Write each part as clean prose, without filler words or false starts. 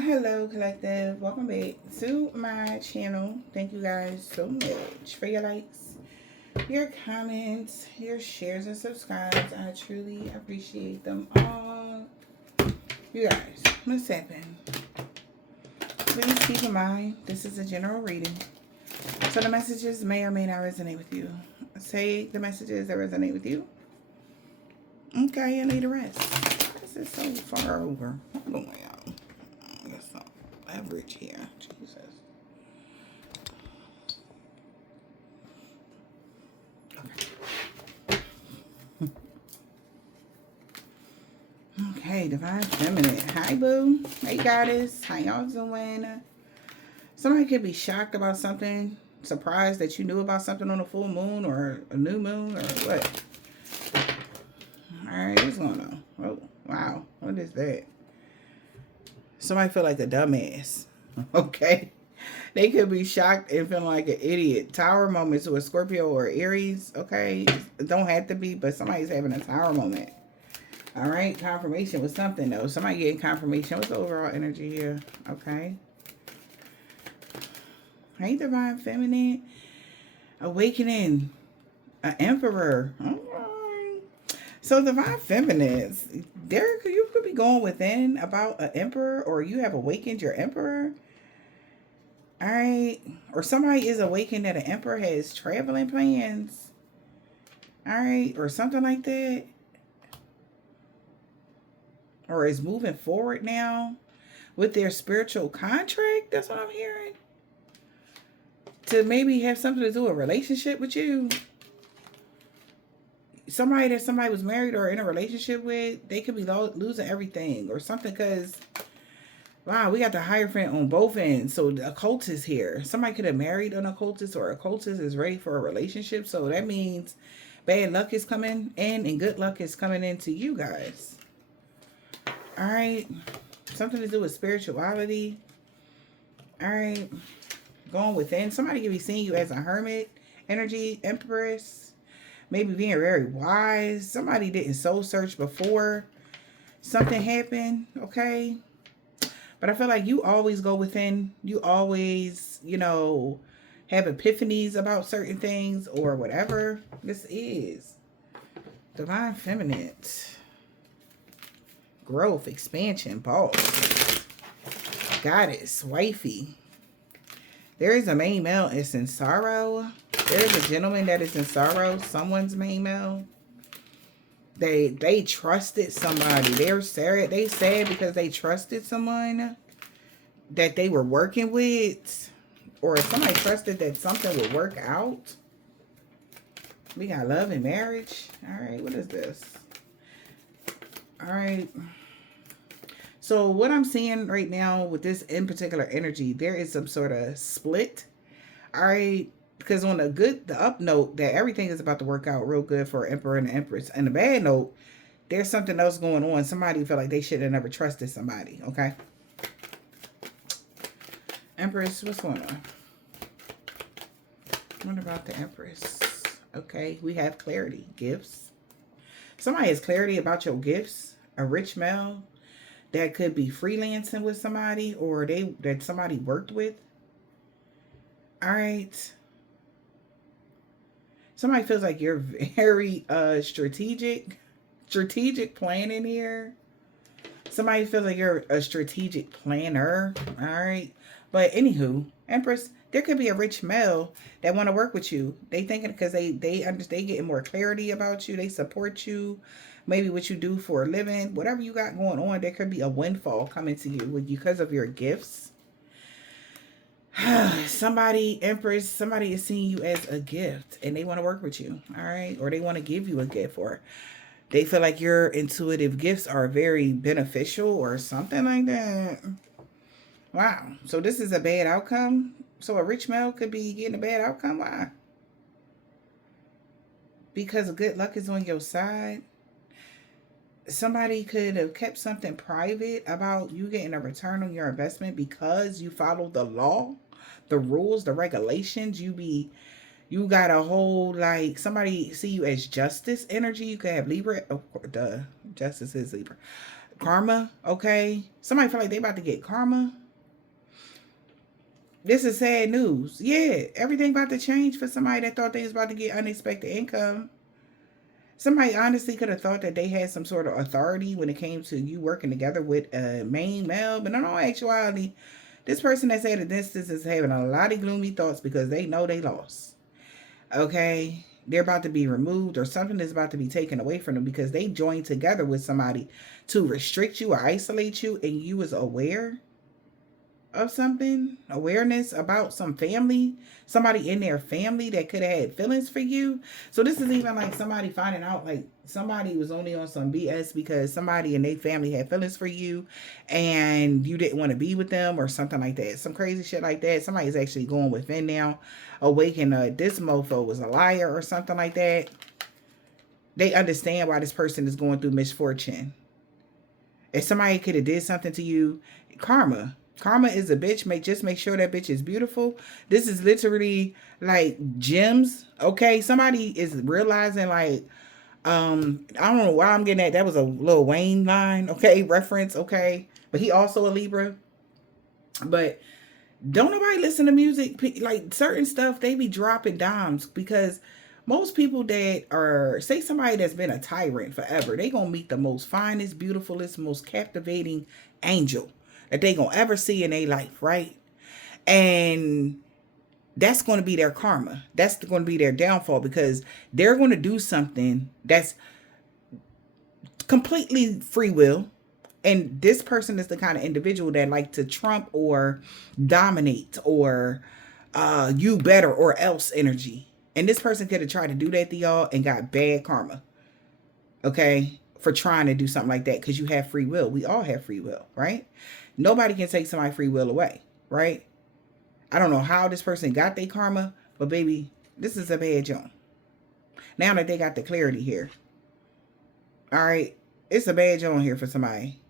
Hello, collective. Welcome back to my channel. Thank you guys so much for your likes, your comments, your shares, and subscribes. I truly appreciate them all. You guys, what's happening? Please keep in mind this is a general reading, so the messages may or may not resonate with you. Say the messages that resonate with you. Okay, and leave the rest. This is so far over. Hold on, y'all. That's not average here. Jesus. Okay, Divine Feminine. Hi, boo. Hey, goddess. How y'all doing? Somebody could be shocked about something, surprised that you knew about something on a full moon or a new moon or what. All right, what's going on? Oh, wow. What is that? Somebody feel like a dumbass. Okay. They could be shocked and feeling like an idiot. Tower moments with Scorpio or Aries. Okay. It don't have to be, but somebody's having a tower moment. All right. Confirmation with something, though. Somebody getting confirmation. What's the overall energy here? Okay. Hey, Divine Feminine. Awakening. An Emperor. All right. So, Divine Feminines. Derek, you could be going within about an Emperor, or you have awakened your Emperor. All right. Or somebody is awakened that an Emperor has traveling plans. All right. Or something like that. Or is moving forward now with their spiritual contract. That's what I'm hearing. To maybe have something to do with a relationship with you. Somebody that somebody was married or in a relationship with, they could be losing everything or something because, wow, we got the Hierophant on both ends. So the occultist here. Somebody could have married an occultist or occultist is ready for a relationship. So that means bad luck is coming in and good luck is coming into you guys. All right. Something to do with spirituality. All right. Going within. Somebody could be seeing you as a hermit energy, Empress. Maybe being very wise. Somebody didn't soul search before something happened. Okay. But I feel like you always go within. You always, have epiphanies about certain things or whatever this is. Divine Feminine. Growth, expansion, boss. Goddess, wifey. There is a main male that's in sorrow. There is a gentleman that is in sorrow. Someone's main male. They trusted somebody. They're sad. They sad because they trusted someone that they were working with. Or somebody trusted that something would work out. We got love and marriage. All right, what is this? All right. So what I'm seeing right now with this in particular energy, there is some sort of split. All right. Because on the up note, that everything is about to work out real good for Emperor and the Empress. And the bad note, there's something else going on. Somebody feel like they should have never trusted somebody. Okay. Empress, what's going on? What about the Empress? Okay. We have clarity. Gifts. Somebody has clarity about your gifts. A rich male that could be freelancing with somebody or that somebody worked with. All right. Somebody feels like you're very strategic planning here. Somebody feels like you're a strategic planner. All right. But anywho, Empress, there could be a rich male that want to work with you. They thinking because they understand, they getting more clarity about you. They support you. Maybe what you do for a living, whatever you got going on, there could be a windfall coming to you because of your gifts. Somebody, Empress, somebody is seeing you as a gift and they want to work with you. All right. Or they want to give you a gift, or they feel like your intuitive gifts are very beneficial or something like that. Wow. So this is a bad outcome. So a rich male could be getting a bad outcome. Why? Because good luck is on your side. Somebody could have kept something private about you getting a return on your investment because you follow the law, the rules, the regulations. You got a whole, like, somebody see you as justice energy. You could have Libra. Oh, duh. Justice is Libra. Karma, okay? Somebody feel like they about to get karma. This is sad news. Yeah, everything about to change for somebody that thought they was about to get unexpected income. Somebody honestly could have thought that they had some sort of authority when it came to you working together with a main male. But in all actuality, this person that's at a distance is having a lot of gloomy thoughts because they know they lost. Okay? They're about to be removed or something is about to be taken away from them because they joined together with somebody to restrict you or isolate you, and you was aware of something, awareness about some family, somebody in their family that could have had feelings for you. So this is even like somebody finding out like somebody was only on some BS because somebody in their family had feelings for you and you didn't want to be with them or something like that. Some crazy shit like that. Somebody's actually going within now, awaken this mofo was a liar or something like that. They understand why this person is going through misfortune. If somebody could have did something to you, karma. Karma is a bitch. Just make sure that bitch is beautiful. This is literally like gems. Okay. Somebody is realizing like, I don't know why I'm getting that. That was a Lil Wayne line. Okay. Reference. Okay. But he also a Libra. But don't nobody listen to music. Like certain stuff, they be dropping dimes because most people that are, say somebody that's been a tyrant forever, they gonna meet the most finest, beautifulest, most captivating angel that they gonna ever see in their life, right? And that's going to be their karma. That's going to be their downfall because they're going to do something that's completely free will. And this person is the kind of individual that like to trump or dominate or you better or else energy. And this person could have tried to do that to y'all and got bad karma. Okay? For trying to do something like that because you have free will. We all have free will, right? Nobody can take somebody's free will away, right? I don't know how this person got their karma, but baby, this is a bad joint. Now that they got the clarity here. All right? It's a bad joint here for somebody.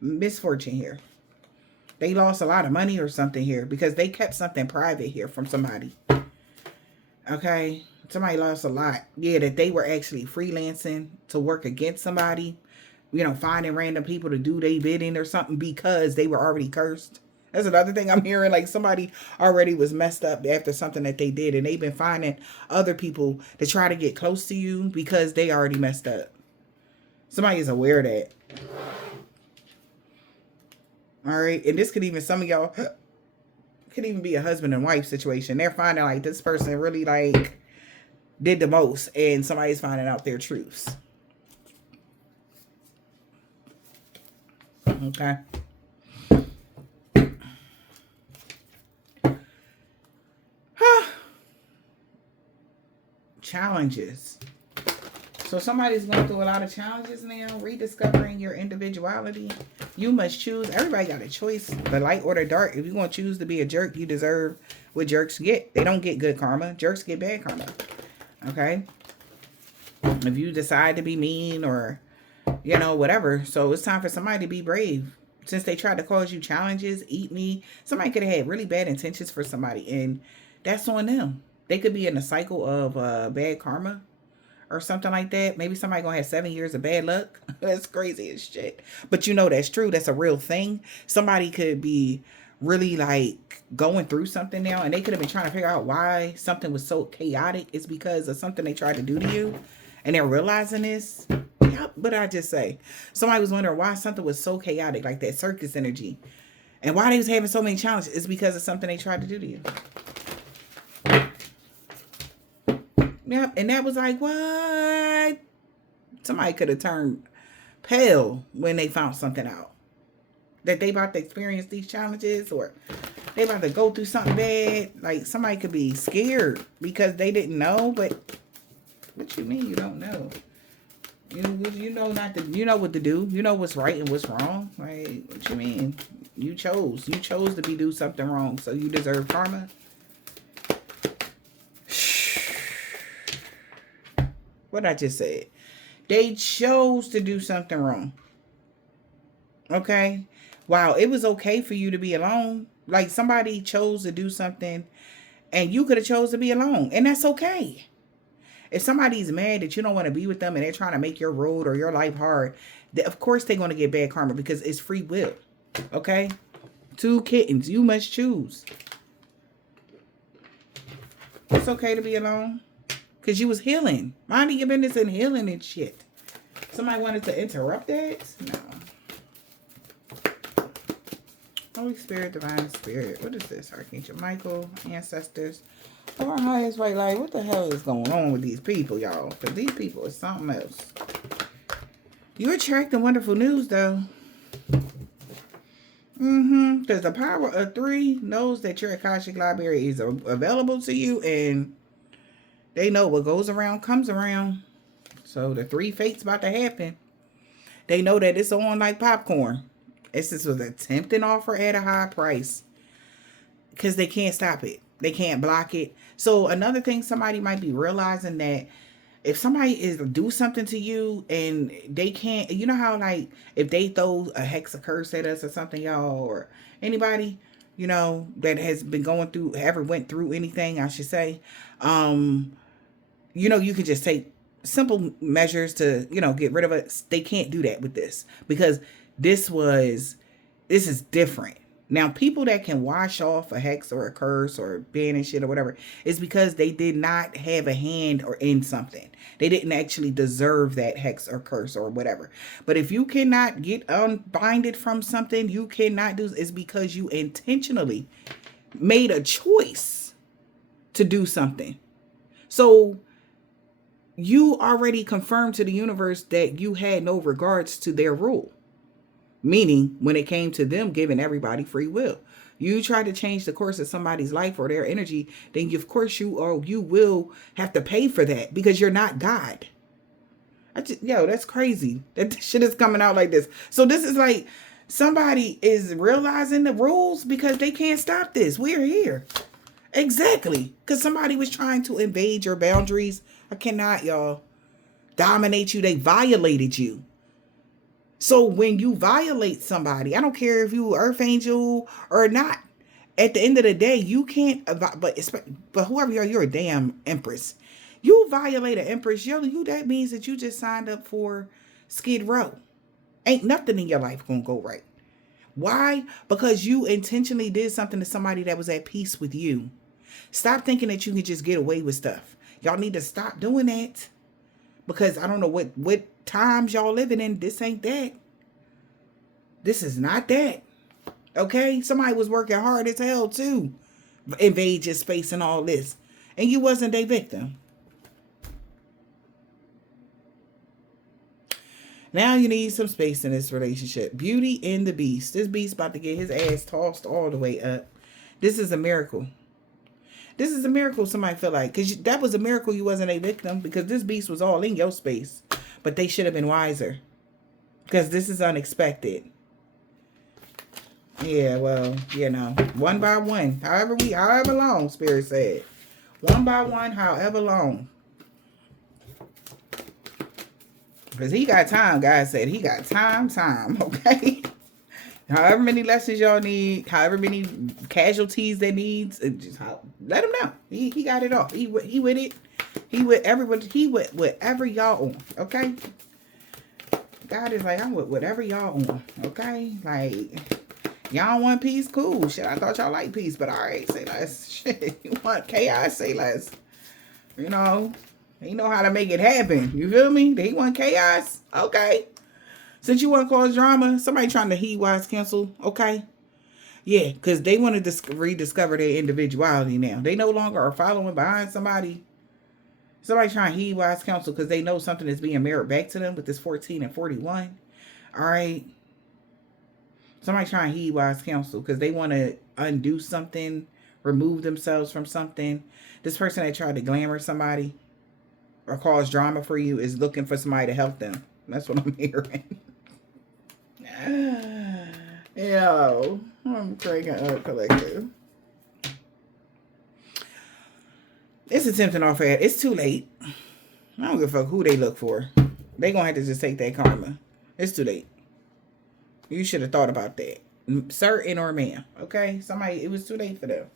Misfortune here. They lost a lot of money or something here because they kept something private here from somebody. Okay? Somebody lost a lot. Yeah, that they were actually freelancing to work against somebody. You know, finding random people to do their bidding or something because they were already cursed. That's another thing I'm hearing. Like somebody already was messed up after something that they did. And they've been finding other people to try to get close to you because they already messed up. Somebody is aware of that. All right. And this could even, some of y'all, could even be a husband and wife situation. They're finding like this person really like did the most. And somebody's finding out their truths. Okay. Challenges. So somebody's going through a lot of challenges now. Rediscovering your individuality. You must choose. Everybody got a choice. The light or the dark. If you're going to choose to be a jerk, you deserve what jerks get. They don't get good karma. Jerks get bad karma. Okay? If you decide to be mean or, you know, whatever. So it's time for somebody to be brave. Since they tried to cause you challenges, eat me. Somebody could have had really bad intentions for somebody. And that's on them. They could be in a cycle of bad karma or something like that. Maybe somebody gonna have 7 years of bad luck. That's crazy as shit. But you know that's true. That's a real thing. Somebody could be really like going through something now and they could have been trying to figure out why something was so chaotic. It's because of something they tried to do to you. And they're realizing this. What did I just say? Somebody was wondering why something was so chaotic, like that circus energy. And why they was having so many challenges is because of something they tried to do to you. Yep, and that was like, what? Somebody could have turned pale when they found something out. That they about to experience these challenges or they about to go through something bad. Like somebody could be scared because they didn't know, but what you mean you don't know? You know not to, you know what to do. You know what's right and what's wrong. Like, what you mean? You chose to do something wrong, so you deserve karma. What I just said. They chose to do something wrong. Okay? Wow, it was okay for you to be alone. Like somebody chose to do something and you could have chose to be alone. And that's okay. If somebody's mad that you don't want to be with them and they're trying to make your road or your life hard, of course they're going to get bad karma because it's free will. Okay? 2 kittens. You must choose. It's okay to be alone. Because you was healing. Minding your business and healing and shit. Somebody wanted to interrupt that? No. Holy Spirit, Divine Spirit. What is this? Archangel Michael, Ancestors. Our highest white light. What the hell is going on with these people, y'all? Because these people are something else. You attracting wonderful news, though. Because the power of 3 knows that your Akashic Library is available to you. And they know what goes around comes around. So the 3 fates about to happen. They know that it's on like popcorn. This was a tempting offer at a high price. Because they can't stop it. They can't block it. So another thing somebody might be realizing that if somebody is do something to you and they can't, you know how like if they throw a hex or curse at us or something, y'all, or anybody, you know, that has been going through, ever went through anything, I should say, you know, you can just take simple measures to, you know, get rid of it. They can't do that with this because this is different. Now, people that can wash off a hex or a curse or banish it or whatever is because they did not have a hand or in something. They didn't actually deserve that hex or curse or whatever. But if you cannot get unbinded from something, you cannot do is because you intentionally made a choice to do something. So you already confirmed to the universe that you had no regards to their rule. Meaning, when it came to them giving everybody free will, you try to change the course of somebody's life or their energy, then of course you will have to pay for that because you're not God. That's crazy that this shit is coming out like this. So this is like somebody is realizing the rules because they can't stop this. We're here. Exactly. Because somebody was trying to invade your boundaries. I cannot, y'all. Dominate you. They violated you. So when you violate somebody, I don't care if you Earth Angel or not, at the end of the day, you can't, but whoever you are, you're a damn Empress. You violate an Empress, that means that you just signed up for Skid Row. Ain't nothing in your life gonna go right. Why? Because you intentionally did something to somebody that was at peace with you. Stop thinking that you can just get away with stuff. Y'all need to stop doing that. Because I don't know what times y'all living in. This ain't that. This is not that. Okay? Somebody was working hard as hell too. Invade your space and all this. And you wasn't a victim. Now you need some space in this relationship. Beauty and the Beast. This beast about to get his ass tossed all the way up. This is a miracle. This is a miracle, somebody feel like. Because that was a miracle you wasn't a victim. Because this beast was all in your space. But they should have been wiser. Because this is unexpected. Yeah, well, you know. One by one. However long, Spirit said. One by one, however long. Because he got time, God said. He got time, okay? However many lessons y'all need, however many casualties they needs, just let him know. He got it all. He with it. He with everybody. He with whatever y'all on. Okay. God is like, I'm with whatever y'all on. Okay. Like, y'all want peace? Cool. Shit, I thought y'all like peace, but all right, say less. Shit, you want chaos? Say less. You know, he know how to make it happen. You feel me? He want chaos? Okay. Since you want to cause drama, somebody trying to heed wise cancel, okay? Yeah, because they want to rediscover their individuality now. They no longer are following behind somebody. Somebody trying to heed wise counsel because they know something is being mirrored back to them with this 14 and 41. All right? Somebody trying to heed wise counsel because they want to undo something, remove themselves from something. This person that tried to glamour somebody or cause drama for you is looking for somebody to help them. That's what I'm hearing. Yo, I'm cranking up, collective. It's a tempting offer. It's too late. I don't give a fuck who they look for. They gonna have to just take that karma. It's too late. You should have thought about that. Sir and or ma'am. Okay? Somebody, it was too late for them.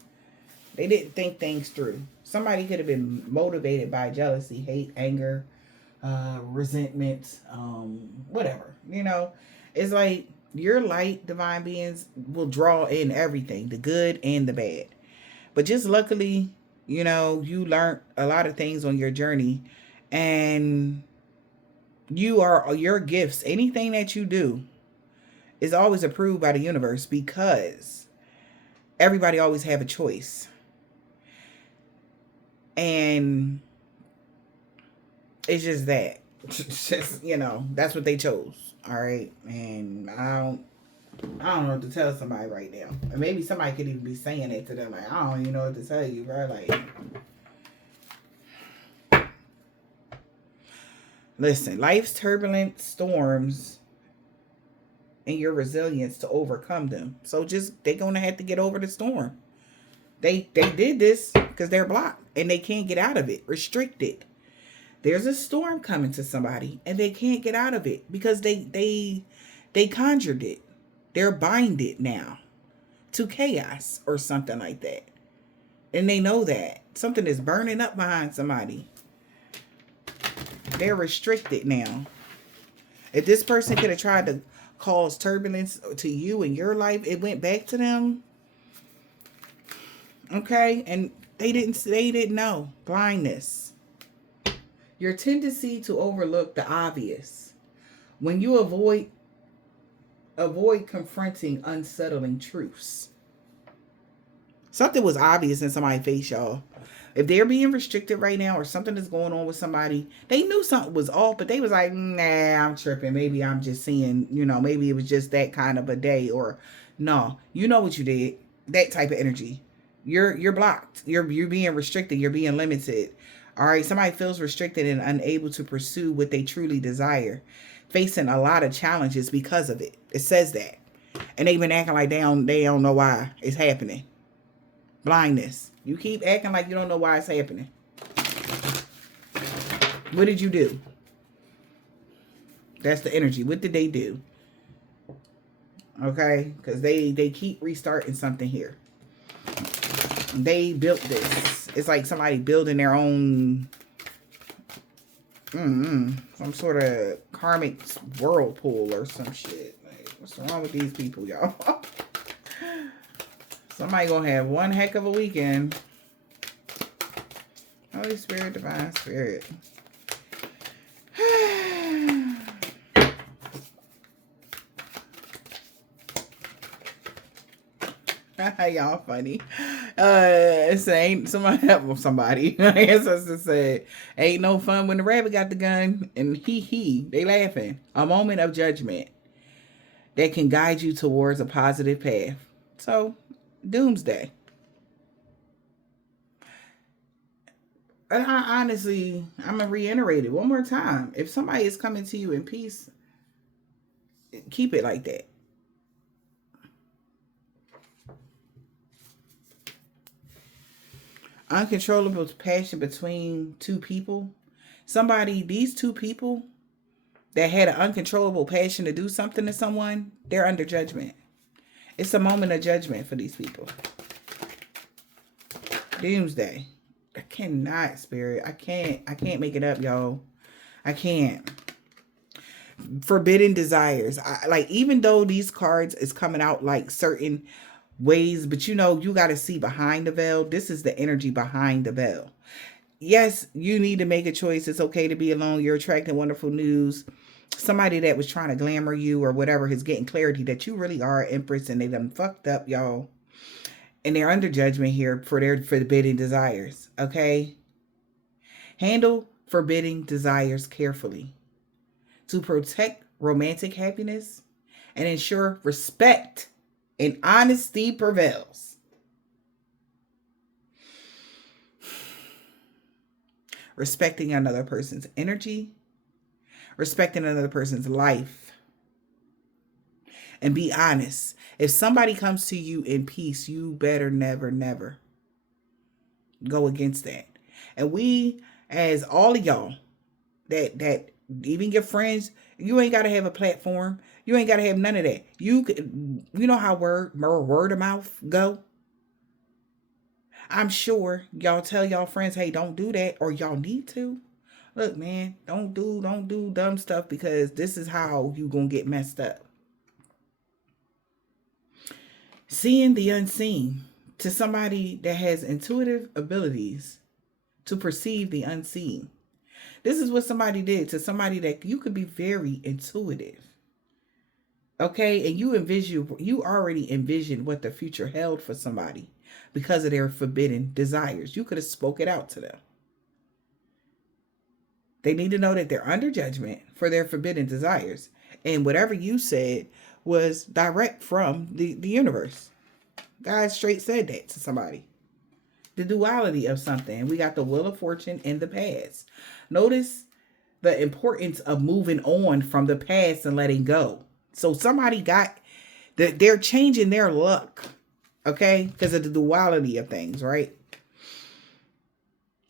They didn't think things through. Somebody could have been motivated by jealousy, hate, anger, resentment, whatever. It's like your light divine beings will draw in everything, the good and the bad. But just luckily, you learned a lot of things on your journey, and your gifts, anything that you do is always approved by the universe, because everybody always have a choice. And it's just that. It's just, that's what they chose. All right. And I don't know what to tell somebody right now. And maybe somebody could even be saying it to them. Like, I don't even know what to tell you, bro. Like, listen, life's turbulent storms and your resilience to overcome them. So they're going to have to get over the storm. They did this because they're blocked and they can't get out of it, restricted. There's a storm coming to somebody and they can't get out of it because they conjured it. They're binded now to chaos or something like that. And they know that something is burning up behind somebody. They're restricted now. If this person could have tried to cause turbulence to you in your life, it went back to them. Okay? And they didn't know. Blindness. Your tendency to overlook the obvious. When you avoid confronting unsettling truths. Something was obvious in somebody's face, y'all. If they're being restricted right now or something is going on with somebody, they knew something was off, but they was like, nah, I'm tripping. Maybe I'm just seeing, maybe it was just that kind of a day. Or no, you know what you did. That type of energy. You're blocked. You're being restricted. You're being limited. All right. Somebody feels restricted and unable to pursue what they truly desire. Facing a lot of challenges because of it. It says that. And they've been acting like they don't know why it's happening. Blindness. You keep acting like you don't know why it's happening. What did you do? That's the energy. What did they do? Okay? Because they keep restarting something here. They built this. It's like somebody building their own some sort of karmic whirlpool or some shit. Like, what's wrong with these people, y'all? Somebody gonna have one heck of a weekend. Holy Spirit, Divine Spirit. Y'all funny. It's ain't somebody. Ancestor said, ain't no fun when the rabbit got the gun. And they laughing. A moment of judgment that can guide you towards a positive path. So, doomsday. And I'm going to reiterate it one more time. If somebody is coming to you in peace, keep it like that. Uncontrollable passion between two people. These two people that had an uncontrollable passion to do something to someone, they're under judgment. It's a moment of judgment for these people. Doomsday. I cannot, Spirit. I can't make it up, y'all. I can't. Forbidden desires. Even though these cards is coming out like certain ways, but you got to see behind the veil. This is the energy behind the veil. Yes, you need to make a choice. It's okay to be alone. You're attracting wonderful news. Somebody that was trying to glamour you or whatever is getting clarity that you really are an empress and they done fucked up, y'all. And they're under judgment here for their forbidden desires. Okay? Handle forbidden desires carefully to protect romantic happiness and ensure respect and honesty prevails. Respecting another person's energy, respecting another person's life, and be honest. If somebody comes to you in peace, you better never go against that. And we, as all of y'all, that even your friends, you ain't got to have a platform. You ain't got to have none of that. You know how word of mouth go? I'm sure y'all tell y'all friends, hey, don't do that, or y'all need to. Look, man, don't do dumb stuff because this is how you gonna get messed up. Seeing the unseen. To somebody that has intuitive abilities to perceive the unseen. This is what somebody did to somebody that you could be very intuitive. Okay, and you already envisioned what the future held for somebody because of their forbidden desires. You could have spoke it out to them. They need to know that they're under judgment for their forbidden desires. And whatever you said was direct from the universe. God straight said that to somebody. The duality of something. We got the Wheel of Fortune in the past. Notice the importance of moving on from the past and letting go. So somebody got that, they're changing their luck. Okay? Because of the duality of things, right?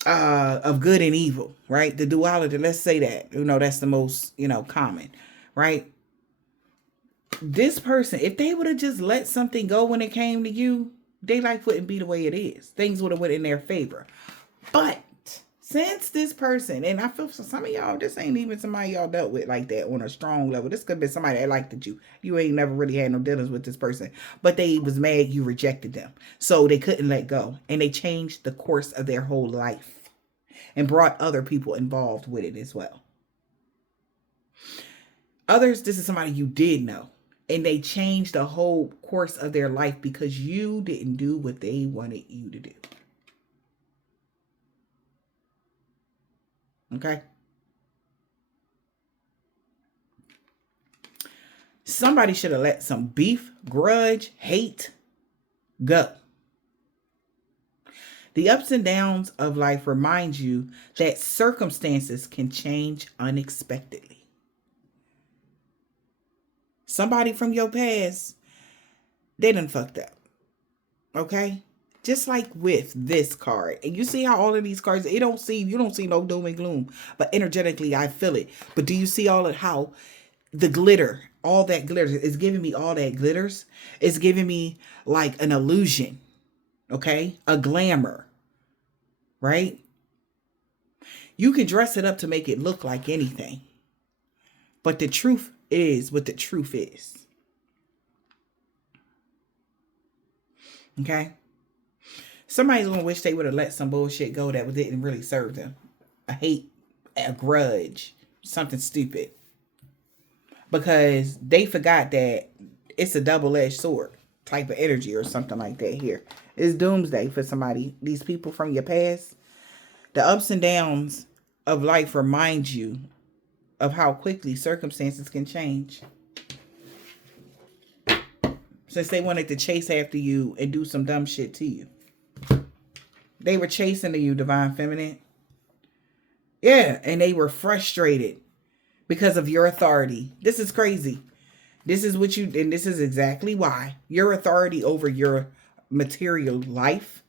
Of good and evil, right? The duality, let's say that. That's the most, common, right? This person, if they would have just let something go when it came to you, their life wouldn't be the way it is. Things would have went in their favor. But since this person, and I feel for some of y'all, this ain't even somebody y'all dealt with like that on a strong level. This could be somebody that liked you. You ain't never really had no dealings with this person, but they was mad you rejected them. So they couldn't let go. And they changed the course of their whole life and brought other people involved with it as well. Others, this is somebody you did know. And they changed the whole course of their life because you didn't do what they wanted you to do. Okay? Somebody should have let some beef, grudge, hate go. The ups and downs of life remind you that circumstances can change unexpectedly. Somebody from your past, they done fucked up. Okay? Just like with this card. And you see how all of these cards, you don't see no doom and gloom. But energetically, I feel it. But do you see all of how the glitter, all that glitters, is giving me all that glitters? It's giving me like an illusion. Okay? A glamour. Right? You can dress it up to make it look like anything. But the truth is what the truth is. Okay? Somebody's going to wish they would have let some bullshit go that didn't really serve them. A hate, a grudge, something stupid. Because they forgot that it's a double-edged sword type of energy or something like that here. It's doomsday for somebody. These people from your past. The ups and downs of life remind you of how quickly circumstances can change. Since they wanted to chase after you and do some dumb shit to you. They were chasing you, Divine Feminine. Yeah, and they were frustrated because of your authority. This is crazy. This is what you, and this is exactly why. Your authority over your material life.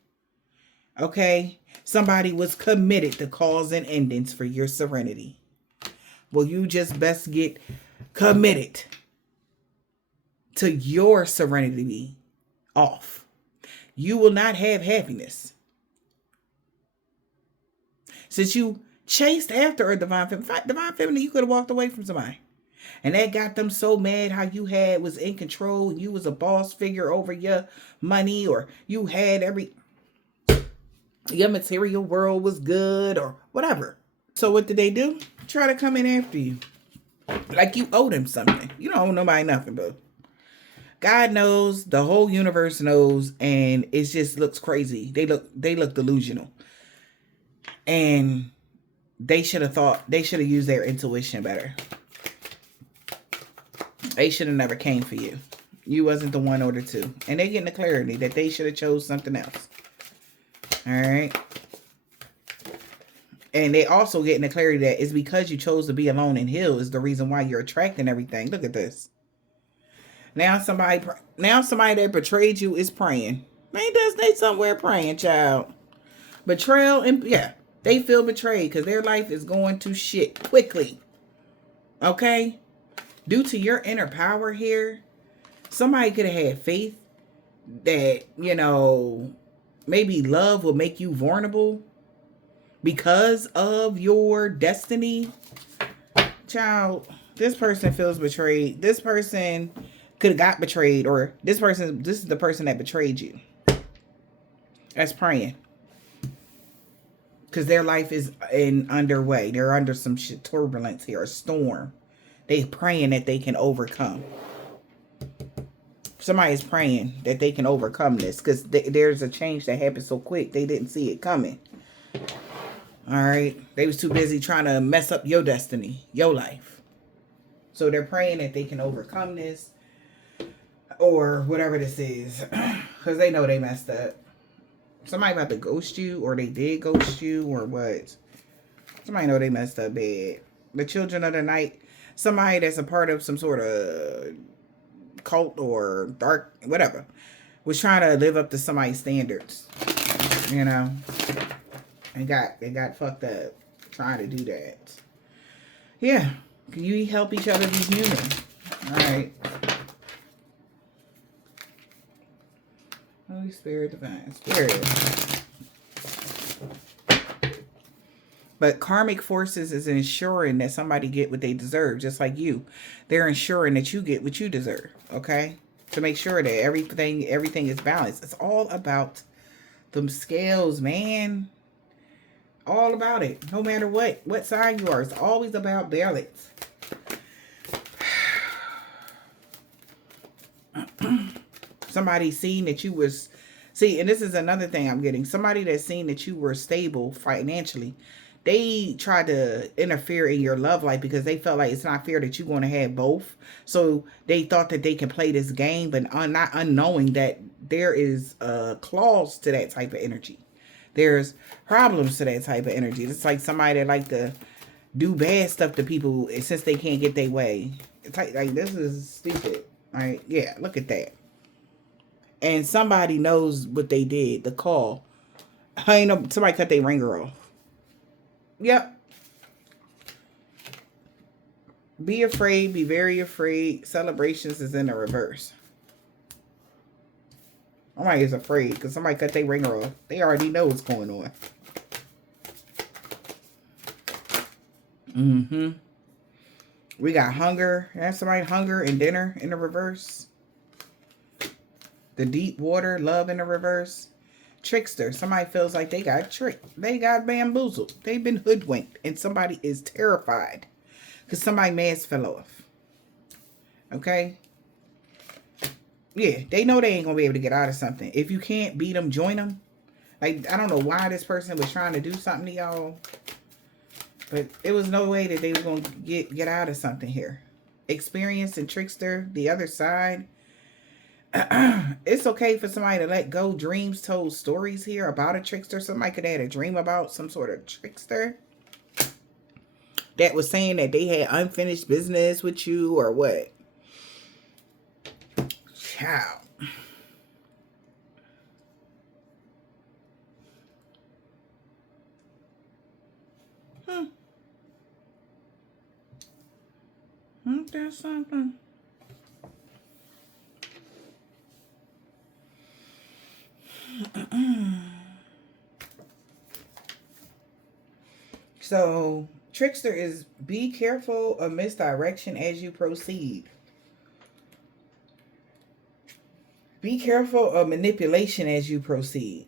Okay? Somebody was committed to cause and endings for your serenity. Well, you just best get committed to your serenity off. You will not have happiness. Since you chased after a divine feminine, you could have walked away from somebody. And that got them so mad how you was in control and you was a boss figure over your money, or you had your material world was good or whatever. So what did they do? Try to come in after you. Like you owe them something. You don't owe nobody nothing, boo. God knows, the whole universe knows, and it just looks crazy. They look delusional. And they should have used their intuition better. They should have never came for you. You wasn't the one or the two. And they getting the clarity that they should have chose something else. All right. And they also getting the clarity that it's because you chose to be alone and heal is the reason why you're attracting everything. Look at this. Now somebody that betrayed you is praying. Man, they somewhere praying, child. Betrayal and they feel betrayed because their life is going to shit quickly. Okay? Due to your inner power here, somebody could have had faith that, maybe love will make you vulnerable because of your destiny. Child, this person feels betrayed. This person could have got betrayed, or this is the person that betrayed you. That's praying. Because their life is underway. They're under some shit, turbulence here, a storm. They praying that they can overcome. Somebody's praying that they can overcome this, because there's a change that happened so quick they didn't see it coming. All right, they was too busy trying to mess up your destiny, your life. So they're praying that they can overcome this, or whatever this is, because they know they messed up. Somebody about to ghost you, or they did ghost you, or what? Somebody know they messed up bad. The children of the night, somebody that's a part of some sort of cult or dark, whatever, was trying to live up to somebody's standards, you know, and got fucked up trying to do that. Yeah, can you help each other be human? All right. Holy Spirit, Divine Spirit. But karmic forces is ensuring that somebody get what they deserve, just like you. They're ensuring that you get what you deserve, okay? To make sure that everything is balanced. It's all about them scales, man. All about it. No matter what side you are, it's always about balance. Somebody seen that you was, and this is another thing I'm getting. Somebody that's seen that you were stable financially, they tried to interfere in your love life because they felt like it's not fair that you're going to have both. So they thought that they can play this game, but not unknowing that there is a clause to that type of energy. There's problems to that type of energy. It's like somebody that like to do bad stuff to people since they can't get their way. It's like this is stupid. Right? Yeah, look at that. And somebody knows what they did. The call. I know somebody cut their ringer off. Yep. Be afraid. Be very afraid. Celebrations is in the reverse. Somebody is afraid because somebody cut their ringer off. They already know what's going on. Mm-hmm. We got hunger. That's somebody hunger and dinner in the reverse. The deep water, love in the reverse. Trickster. Somebody feels like they got tricked. They got bamboozled. They've been hoodwinked. And somebody is terrified because somebody's mask fell off. Okay? Yeah, they know they ain't going to be able to get out of something. If you can't beat them, join them. Like, I don't know why this person was trying to do something to y'all. But there was no way that they were going to get out of something here. Experience and trickster, the other side. It's okay for somebody to let go. Dreams told stories here about a trickster. Somebody could have had a dream about some sort of trickster that was saying that they had unfinished business with you or what. Child. There's something. So, trickster is be careful of misdirection as you proceed. Be careful of manipulation as you proceed.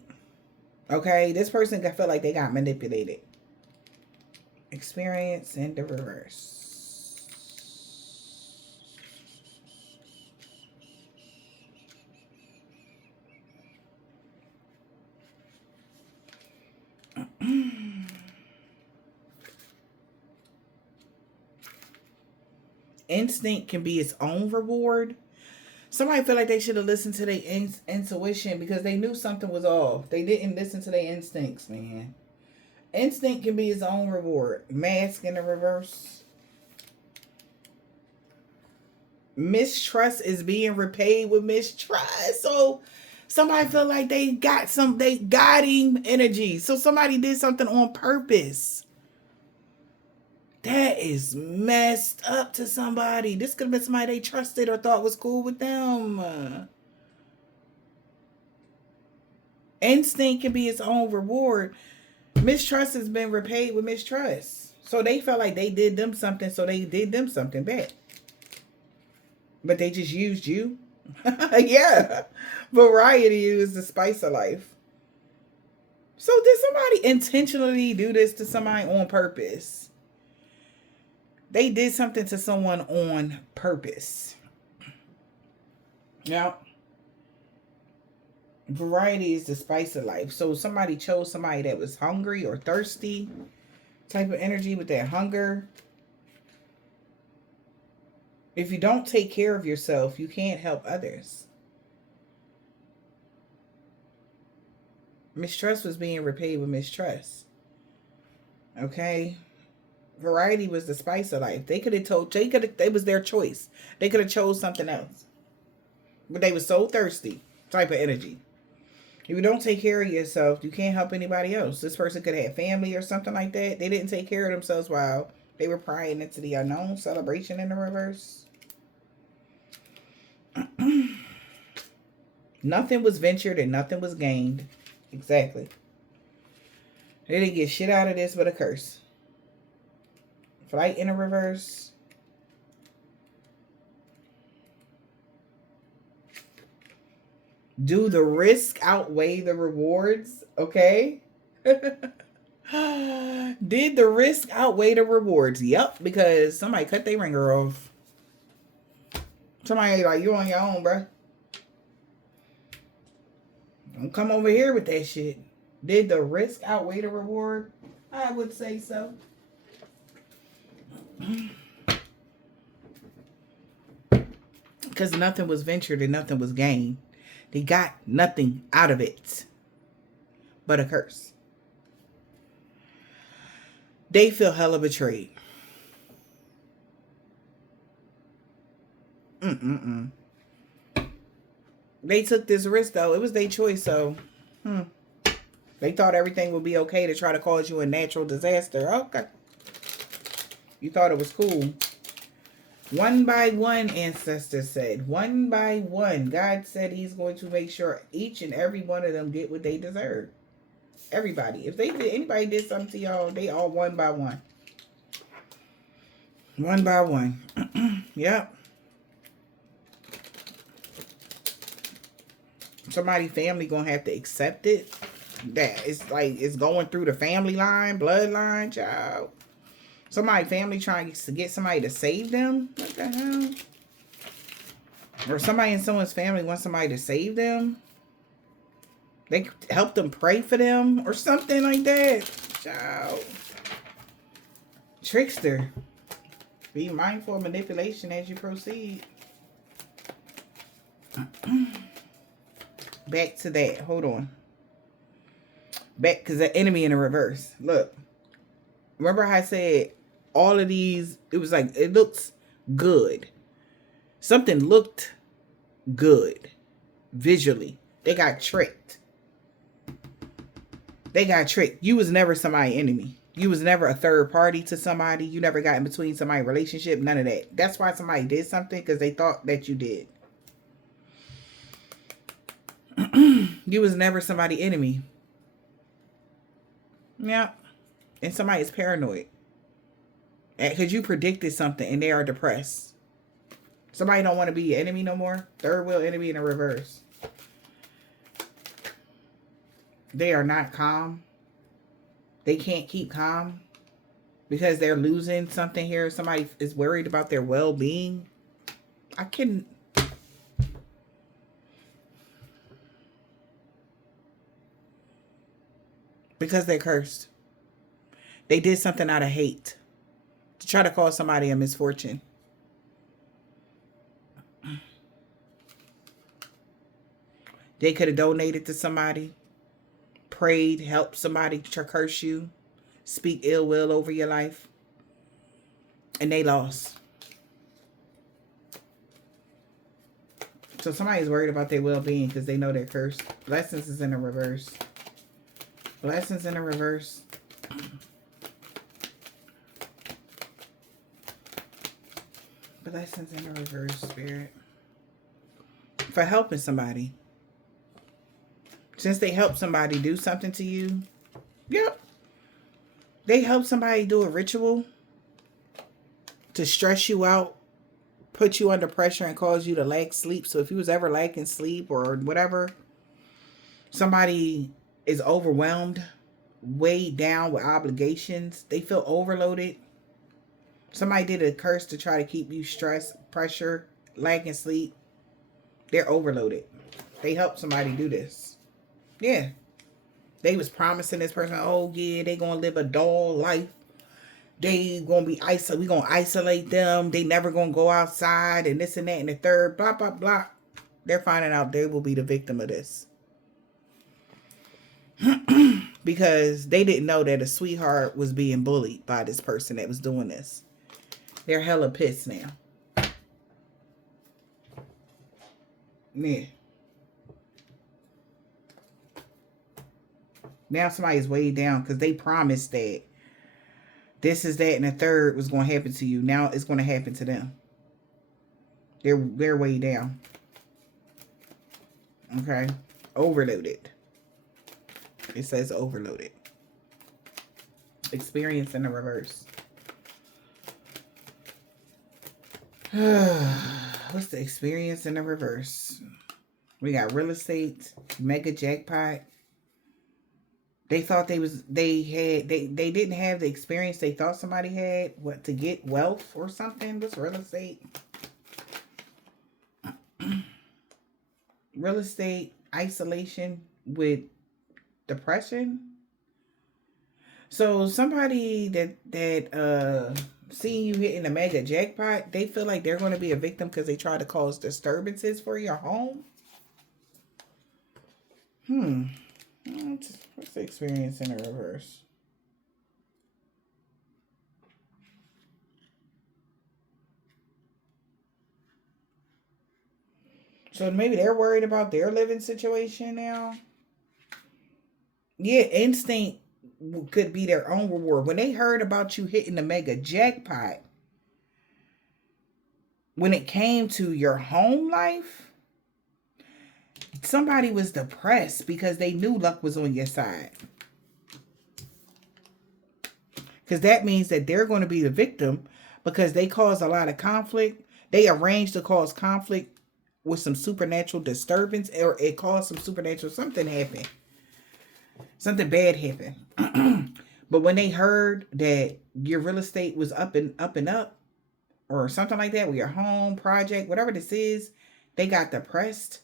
Okay? This person felt like they got manipulated. Experience in the reverse. Instinct can be its own reward. Somebody feel like they should have listened to their intuition because they knew something was off. They didn't listen to their instincts, man. Instinct can be its own reward. Mask in the reverse. Mistrust is being repaid with mistrust. So somebody feel like they got him energy. So somebody did something on purpose. That is messed up to somebody. This could have been somebody they trusted or thought was cool with them. Instinct can be its own reward. Mistrust has been repaid with mistrust. So they felt like they did them something, so they did them something bad. But they just used you. Yeah. Variety is the spice of life. So did somebody intentionally do this to somebody on purpose? They did something to someone on purpose. Yeah. Variety is the spice of life. So somebody chose somebody that was hungry or thirsty type of energy with that hunger. If you don't take care of yourself, you can't help others. Mistrust was being repaid with mistrust. Okay? Variety was the spice of life. They could have told, it was their choice. They could have chose something else. But they were so thirsty type of energy. If you don't take care of yourself, you can't help anybody else. This person could have family or something like that. They didn't take care of themselves while they were prying into the unknown. Celebration in the reverse. Nothing was ventured and nothing was gained. Exactly. They didn't get shit out of this but a curse. Flight in the reverse. Do the risk outweigh the rewards? Okay. Did the risk outweigh the rewards? Yep, because somebody cut their ringer off. Somebody like, you on your own, bro. Don't come over here with that shit. Did the risk outweigh the reward? I would say so. Because nothing was ventured and nothing was gained. They got nothing out of it but a curse. They feel hella betrayed. They took this risk, though. It was their choice, so... They thought everything would be okay to try to cause you a natural disaster. Okay. You thought it was cool. One by one, ancestors said. One by one. God said he's going to make sure each and every one of them get what they deserve. Everybody. If anybody did something to y'all, they all one by one. One by one. Yep. Somebody's family gonna have to accept it. That it's like it's going through the family line, bloodline, child. Somebody family trying to get somebody to save them. What the hell? Or somebody in someone's family wants somebody to save them. They help them pray for them or something like that. Child. Trickster. Be mindful of manipulation as you proceed. Back to that. Hold on. Back, because the enemy in the reverse. Look. Remember how I said all of these, it was like, it looks good. Something looked good. Visually. They got tricked. They got tricked. You was never somebody's enemy. You was never a third party to somebody. You never got in between somebody's relationship. None of that. That's why somebody did something, because they thought that you did. You was never somebody's enemy. Yeah. And somebody is paranoid. Because you predicted something and they are depressed. Somebody don't want to be your enemy no more. Third wheel enemy in the reverse. They are not calm. They can't keep calm. Because they're losing something here. Somebody is worried about their well-being. I couldn't. Because they're cursed. They did something out of hate. To try to cause somebody a misfortune. They could have donated to somebody. Prayed, helped somebody to curse you. Speak ill will over your life. And they lost. So somebody's worried about their well-being because they know they're cursed. Blessings is in the reverse. Blessings in the reverse. Blessings in the reverse, Spirit. For helping somebody. Since they helped somebody do something to you. Yep. They helped somebody do a ritual to stress you out, put you under pressure, and cause you to lack sleep. So if you was ever lacking sleep or whatever, somebody is overwhelmed, weighed down with obligations, they feel overloaded. Somebody did a curse to try to keep you stressed, pressure, lacking sleep. They're overloaded. They helped somebody do this. Yeah. They was promising this person, oh yeah, they gonna live a dull life. They gonna be isolated. We gonna isolate them. They never gonna go outside and this and that and the third. Blah blah blah. They're finding out they will be the victim of this because they didn't know that a sweetheart was being bullied by this person that was doing this. They're hella pissed now. Yeah. Now somebody's weighed down because they promised that this is that and the third was going to happen to you. Now it's going to happen to them. They're weighed down. Okay. Overloaded. It says overloaded. Experience in the reverse. What's the experience in the reverse? We got real estate, mega jackpot. They thought they didn't have the experience they thought somebody had. What, to get wealth or something? What's real estate? Real estate, isolation with depression. So somebody that seeing you hitting the mega jackpot, they feel like they're going to be a victim because they try to cause disturbances for your home. What's the experience in the reverse? So maybe they're worried about their living situation now. Yeah, instinct could be their own reward. When they heard about you hitting the mega jackpot, when it came to your home life, somebody was depressed because they knew luck was on your side. Because that means that they're going to be the victim because they caused a lot of conflict. They arranged to cause conflict with some supernatural disturbance, or it caused some supernatural, something happened. Something bad happened. But when they heard that your real estate was up and up, or something like that, with your home project, whatever this is, they got depressed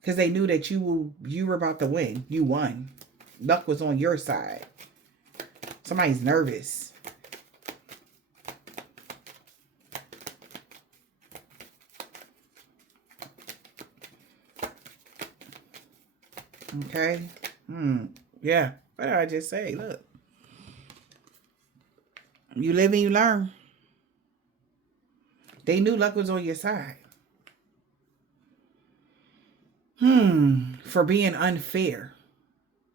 because they knew that you were about to win. You won. Luck was on your side. Somebody's nervous. Okay. Yeah. What did I just say? Look. You live and you learn. They knew luck was on your side. For being unfair.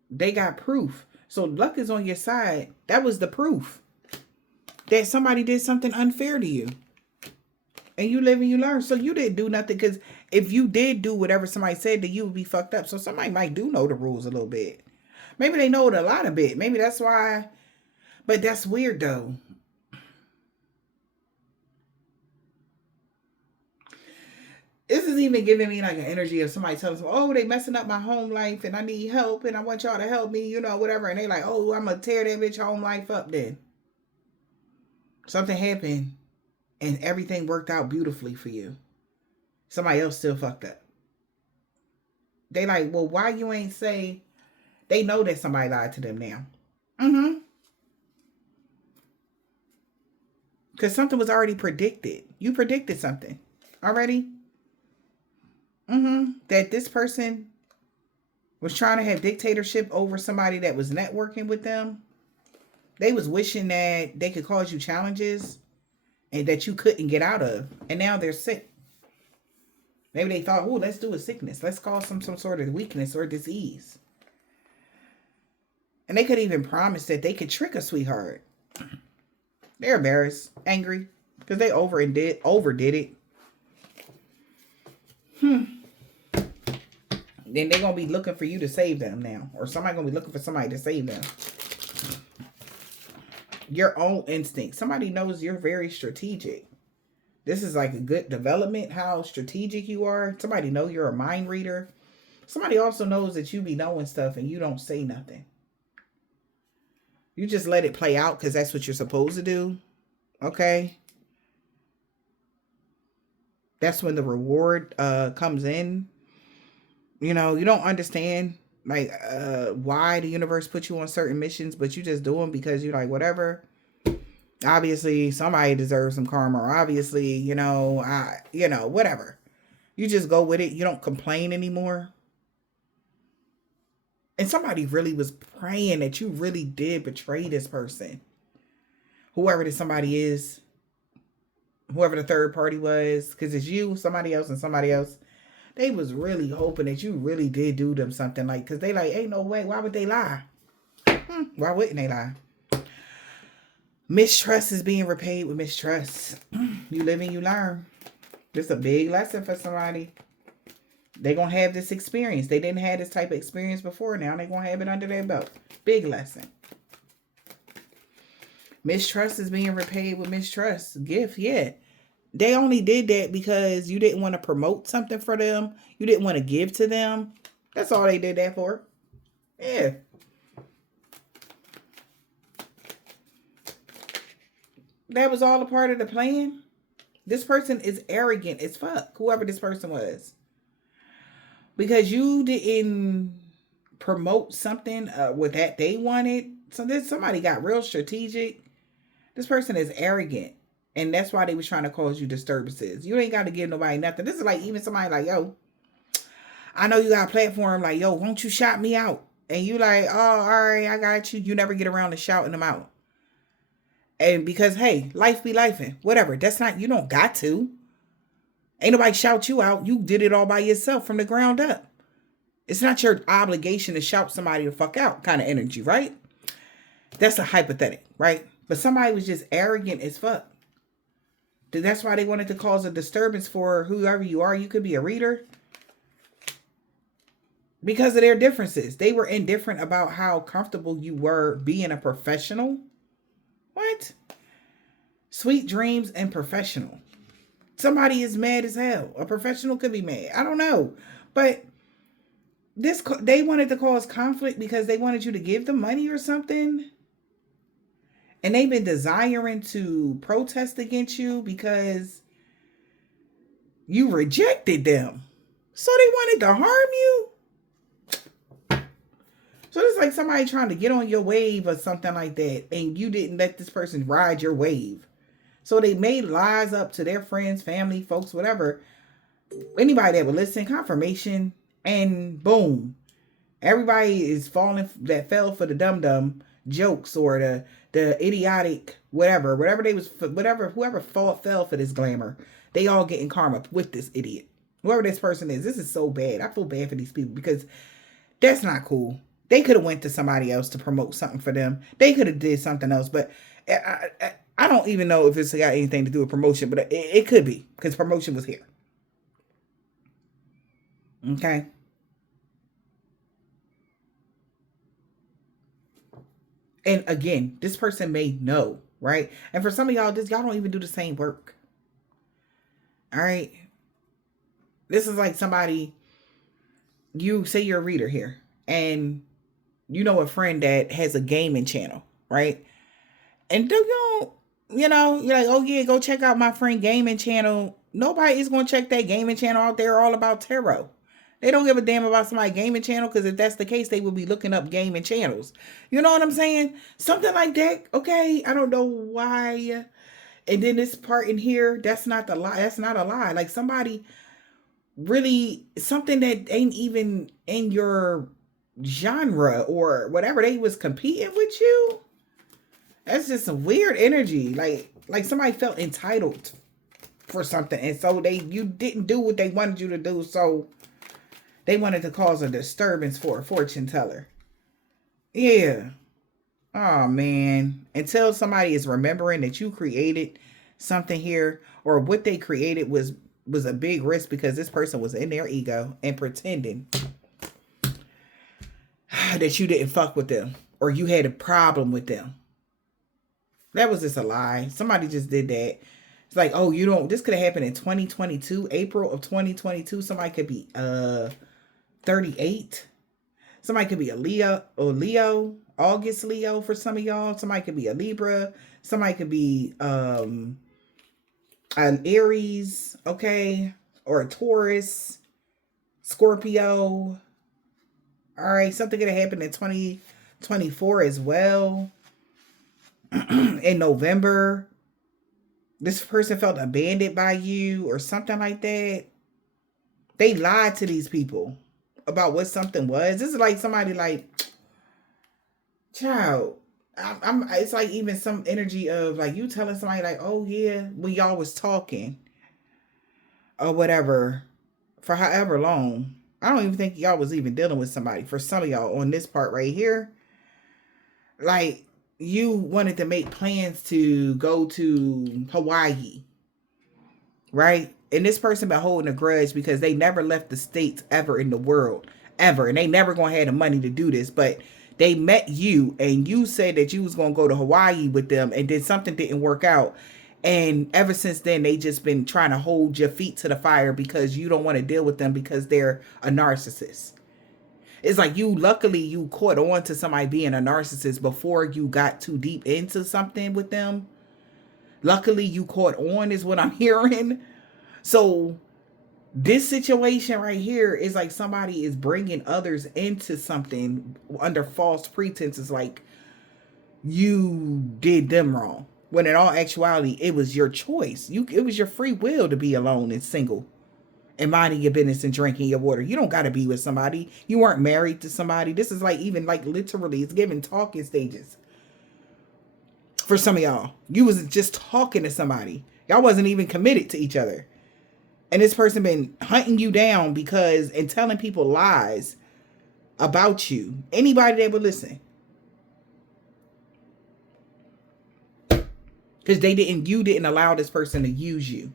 They got proof. So luck is on your side. That was the proof that somebody did something unfair to you. And you live and you learn. So you didn't do nothing, because if you did do whatever somebody said, then you would be fucked up. So somebody might do know the rules a little bit. Maybe they know it a lot of bit. Maybe that's why. But that's weird though. This is even giving me like an energy of somebody telling them, oh, they messing up my home life and I need help and I want y'all to help me, whatever. And they like, oh, I'm going to tear that bitch home life up then. Something happened and everything worked out beautifully for you. Somebody else still fucked up. They like, well, why you ain't say? They know that somebody lied to them now. Because something was already predicted. You predicted something already. That this person was trying to have dictatorship over somebody that was networking with them. They was wishing that they could cause you challenges and that you couldn't get out of. And now they're sick. Maybe they thought, oh, let's do a sickness. Let's cause some sort of weakness or disease. And they could even promise that they could trick a sweetheart. They're embarrassed, angry, because they overdid it. then they're going to be looking for you to save them now. Or somebody going to be looking for somebody to save them. Your own instinct. Somebody knows you're very strategic. This is like a good development, how strategic you are. Somebody knows you're a mind reader. Somebody also knows that you be knowing stuff and you don't say nothing. You just let it play out because that's what you're supposed to do. Okay? That's when the reward comes in. You know, you don't understand like why the universe put you on certain missions, but you just do them because you're like, whatever. Obviously, somebody deserves some karma. Or obviously, whatever. You just go with it. You don't complain anymore. And somebody really was praying that you really did betray this person. Whoever this somebody is. Whoever the third party was. Because it's you, somebody else, and somebody else. They was really hoping that you really did do them something. Like, because they like, ain't no way. Why would they lie? Why wouldn't they lie? Mistrust is being repaid with mistrust. You live and you learn. This is a big lesson for somebody. They're going to have this experience. They didn't have this type of experience before. Now they're going to have it under their belt. Big lesson. Mistrust is being repaid with mistrust. Gift, yeah. They only did that because you didn't want to promote something for them. You didn't want to give to them. That's all they did that for. Yeah. That was all a part of the plan. This person is arrogant as fuck. Whoever this person was. Because you didn't promote something with that they wanted. So then somebody got real strategic. This person is arrogant. And that's why they was trying to cause you disturbances. You ain't got to give nobody nothing. This is like even somebody like, yo, I know you got a platform like, yo, won't you shout me out? And you like, oh, all right, I got you. You never get around to shouting them out. And because, hey, life be lifing. Whatever. That's not, you don't got to. Ain't nobody shout you out. You did it all by yourself from the ground up. It's not your obligation to shout somebody the fuck out kind of energy, right? That's a hypothetical, right? But somebody was just arrogant as fuck. That's why they wanted to cause a disturbance for whoever you are. You could be a reader. Because of their differences. They were indifferent about how comfortable you were being a professional. What? Sweet dreams and professional. Somebody is mad as hell. A professional could be mad. I don't know. But they wanted to cause conflict because they wanted you to give them money or something. And they've been desiring to protest against you because you rejected them. So they wanted to harm you. So it's like somebody trying to get on your wave or something like that. And you didn't let this person ride your wave. So they made lies up to their friends, family, folks, whatever. Anybody that would listen, confirmation, and boom. Everybody is that fell for the dumb jokes or the idiotic whatever they was, whoever fell for this glamour, they all getting karma with this idiot. Whoever this person is, this is so bad. I feel bad for these people because that's not cool. They could have went to somebody else to promote something for them. They could have did something else, but I don't even know if it's got anything to do with promotion, but it could be because promotion was here. Okay. And again, this person may know, right? And for some of y'all, y'all don't even do the same work. All right. This is like somebody, you say you're a reader here, and you know a friend that has a gaming channel, right? And you're like, oh yeah, go check out my friend gaming channel. Nobody is going to check that gaming channel out there all about tarot. They don't give a damn about somebody's gaming channel because if that's the case, they would be looking up gaming channels. You know what I'm saying? Something like that. Okay, I don't know why. And then this part in here, that's not the lie. That's not a lie. Like somebody really, something that ain't even in your genre or whatever, they was competing with you. That's just some weird energy. Like somebody felt entitled for something. And so you didn't do what they wanted you to do. So they wanted to cause a disturbance for a fortune teller. Yeah. Oh, man. Until somebody is remembering that you created something here or what they created was a big risk because this person was in their ego and pretending. that you didn't fuck with them or you had a problem with them. That was just a lie. Somebody just did that. It's like, oh, you don't, this could have happened in 2022, April of 2022. Somebody could be 38. Somebody could be a Leo or Leo, August Leo for some of y'all. Somebody could be a Libra. Somebody could be an Aries, okay? Or a Taurus, Scorpio. All right, something could have happened in 2024 as well. In November, this person felt abandoned by you or something like that. They lied to these people about what something was. This is like somebody like, child, it's like even some energy of like you telling somebody like, oh yeah, when y'all was talking or whatever for however long. I don't even think y'all was even dealing with somebody. For some of y'all on this part right here, like you wanted to make plans to go to Hawaii, right? And this person been holding a grudge because they never left the States ever in the world, ever. And they never gonna have the money to do this. But they met you and you said that you was gonna go to Hawaii with them and then something didn't work out. And ever since then, they just been trying to hold your feet to the fire because you don't want to deal with them because they're a narcissist. It's like luckily you caught on to somebody being a narcissist before you got too deep into something with them. Luckily you caught on is what I'm hearing. So this situation right here is like somebody is bringing others into something under false pretenses, like you did them wrong. When in all actuality, it was your choice. It was your free will to be alone and single and minding your business and drinking your water. You don't got to be with somebody. You weren't married to somebody. This is like even like literally it's giving talking stages. For some of y'all, you was just talking to somebody. Y'all wasn't even committed to each other. And this person been hunting you down because and telling people lies about you. Anybody that would listen. Because you didn't allow this person to use you.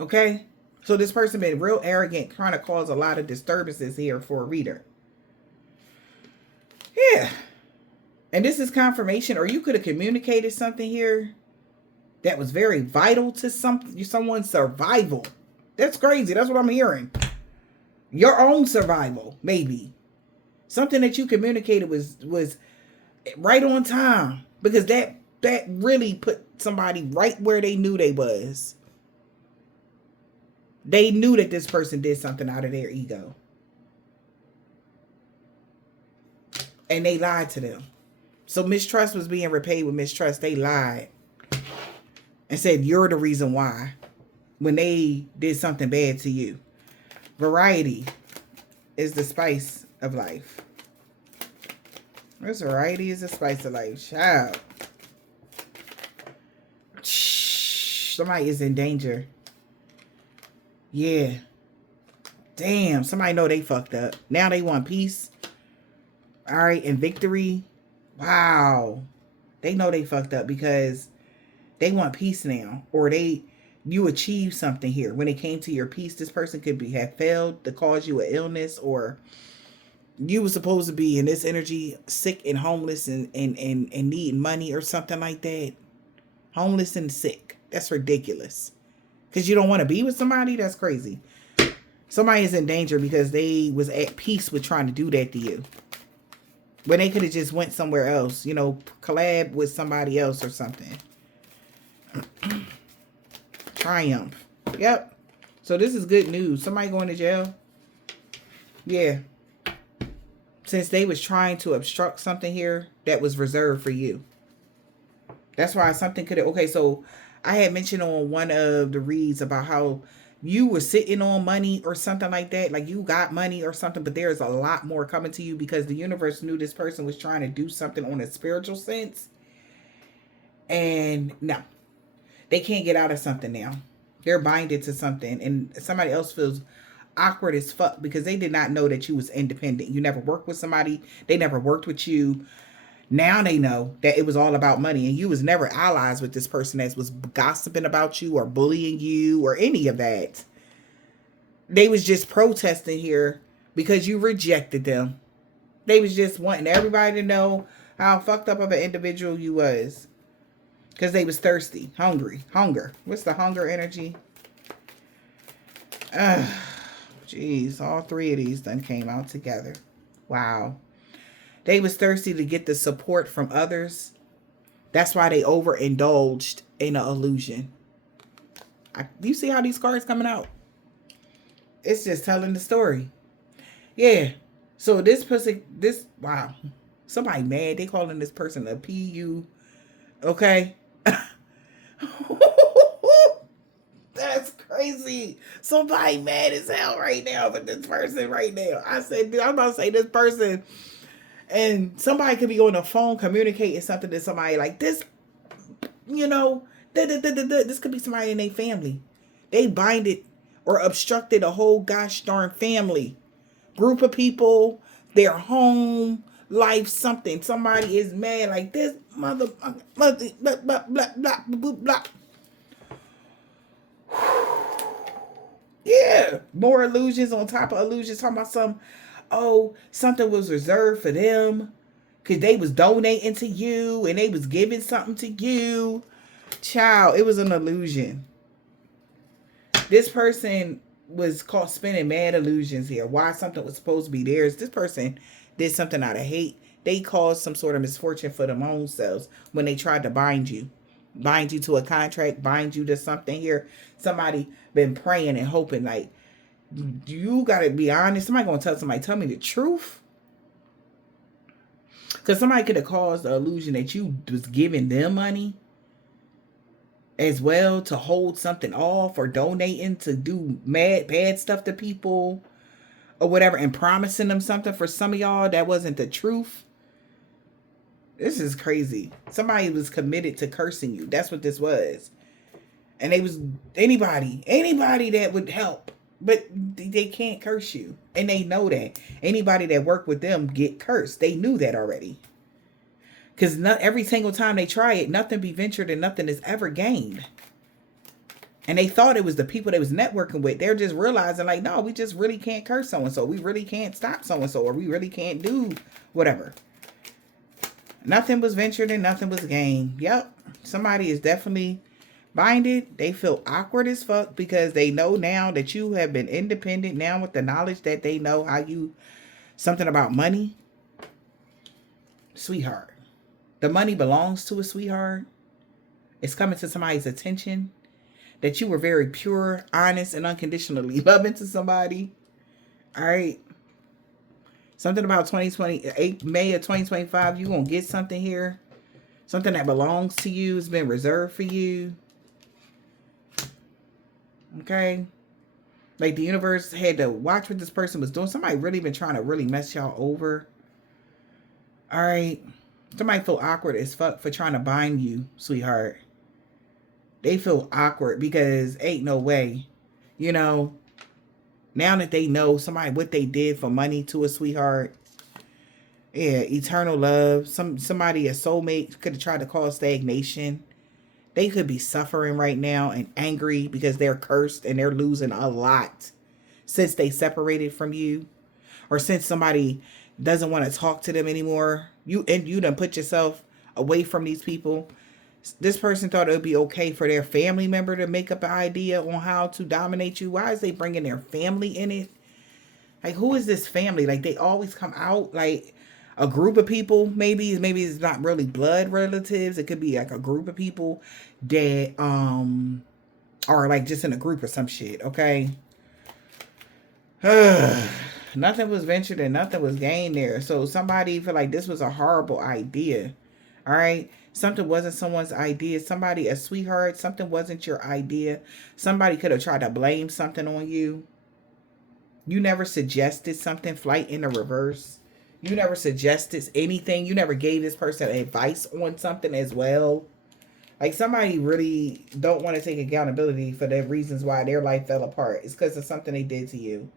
Okay? So this person been real arrogant, trying to cause a lot of disturbances here for a reader. Yeah. And this is confirmation, or you could have communicated something here that was very vital to someone's survival. That's crazy. That's what I'm hearing. Your own survival, maybe. Something that you communicated was right on time. Because that really put somebody right where they knew they was. They knew that this person did something out of their ego. And they lied to them. So mistrust was being repaid with mistrust. They lied. And said, you're the reason why. When they did something bad to you. Variety is the spice of life. This variety is the spice of life. Child. Somebody is in danger. Yeah. Damn. Somebody know they fucked up. Now they want peace. All right. And victory. Wow. They know they fucked up because they want peace now. Or you achieved something here. When it came to your peace, this person could have failed to cause you an illness, or you were supposed to be in this energy sick and homeless and needing money or something like that. Homeless and sick. That's ridiculous. Because you don't want to be with somebody? That's crazy. Somebody is in danger because they was at peace with trying to do that to you. When they could have just went somewhere else. You know, collab with somebody else or something. Triumph. Yep. So this is good news. Somebody going to jail? Yeah. Since they was trying to obstruct something here that was reserved for you. That's why something could have... Okay, so I had mentioned on one of the reads about how you were sitting on money or something like that. Like you got money or something, but there's a lot more coming to you because the universe knew this person was trying to do something on a spiritual sense. And no, they can't get out of something now. They're binded to something, and somebody else feels awkward as fuck because they did not know that you was independent. You never worked with somebody. They never worked with you. Now they know that it was all about money, and you was never allies with this person that was gossiping about you or bullying you or any of that. They was just protesting here because you rejected them. They was just wanting everybody to know how fucked up of an individual you was. Because they was thirsty, hungry, hunger. What's the hunger energy? Jeez, all three of these done came out together. Wow. They was thirsty to get the support from others. That's why they overindulged in an illusion. You see how these cards coming out? It's just telling the story. Yeah. So this person, wow. Somebody mad. They calling this person a PU. Okay. That's crazy. Somebody mad as hell right now with this person right now. I said, dude, I'm about to say this person. And somebody could be on the phone communicating something to somebody like this, you know, this could be somebody in their family. They binded or obstructed a whole gosh darn family. Group of people, their home, life, something. Somebody is mad like this mother, blah, blah, blah, blah, blah, blah. Yeah, more illusions on top of illusions. Talking about something was reserved for them because they was donating to you and they was giving something to you. Child, it was an illusion. This person was caught spinning mad illusions here. Why something was supposed to be theirs. This person did something out of hate. They caused some sort of misfortune for them own selves when they tried to bind you. Bind you to a contract, bind you to something here. Somebody been praying and hoping, like, you gotta be honest. Somebody gonna tell me the truth. Because somebody could have caused the illusion that you was giving them money as well to hold something off or donating to do bad stuff to people or whatever and promising them something. For some of y'all, that wasn't the truth. This is crazy. Somebody was committed to cursing you. That's what this was. And they was anybody that would help. But they can't curse you. And they know that. Anybody that worked with them get cursed. They knew that already. Because every single time they try it, nothing be ventured and nothing is ever gained. And they thought it was the people they was networking with. They're just realizing like, no, we just really can't curse so-and-so. We really can't stop so-and-so. Or we really can't do whatever. Nothing was ventured and nothing was gained. Yep. Somebody is definitely binded. They feel awkward as fuck because they know now that you have been independent now with the knowledge that they know how you, something about money. Sweetheart. The money belongs to a sweetheart. It's coming to somebody's attention that you were very pure, honest, and unconditionally loving to somebody. All right. Something about 2028, May of 2025, you're going to get something here. Something that belongs to you has been reserved for you. Okay. Like the universe had to watch what this person was doing. Somebody really been trying to really mess y'all over. All right. Somebody feel awkward as fuck for trying to bind you, sweetheart. They feel awkward because ain't no way. You know, now that they know somebody what they did for money to a sweetheart. Yeah, eternal love. Somebody, a soulmate, could have tried to cause stagnation. They could be suffering right now and angry because they're cursed and they're losing a lot since they separated from you. Or since somebody doesn't want to talk to them anymore. You done put yourself away from these people. This person thought it would be okay for their family member to make up an idea on how to dominate you. Why is they bringing their family in it? Like, who is this family? Like, they always come out like a group of people. Maybe it's not really blood relatives. It could be like a group of people that are like just in a group or some shit. Okay. Nothing was ventured and nothing was gained there. So somebody feel like this was a horrible idea. All right. Something wasn't someone's idea. Somebody, a sweetheart, something wasn't your idea. Somebody could have tried to blame something on you. You never suggested something, flight in the reverse. You never suggested anything. You never gave this person advice on something as well. Like somebody really don't want to take accountability for the reasons why their life fell apart. It's because of something they did to you.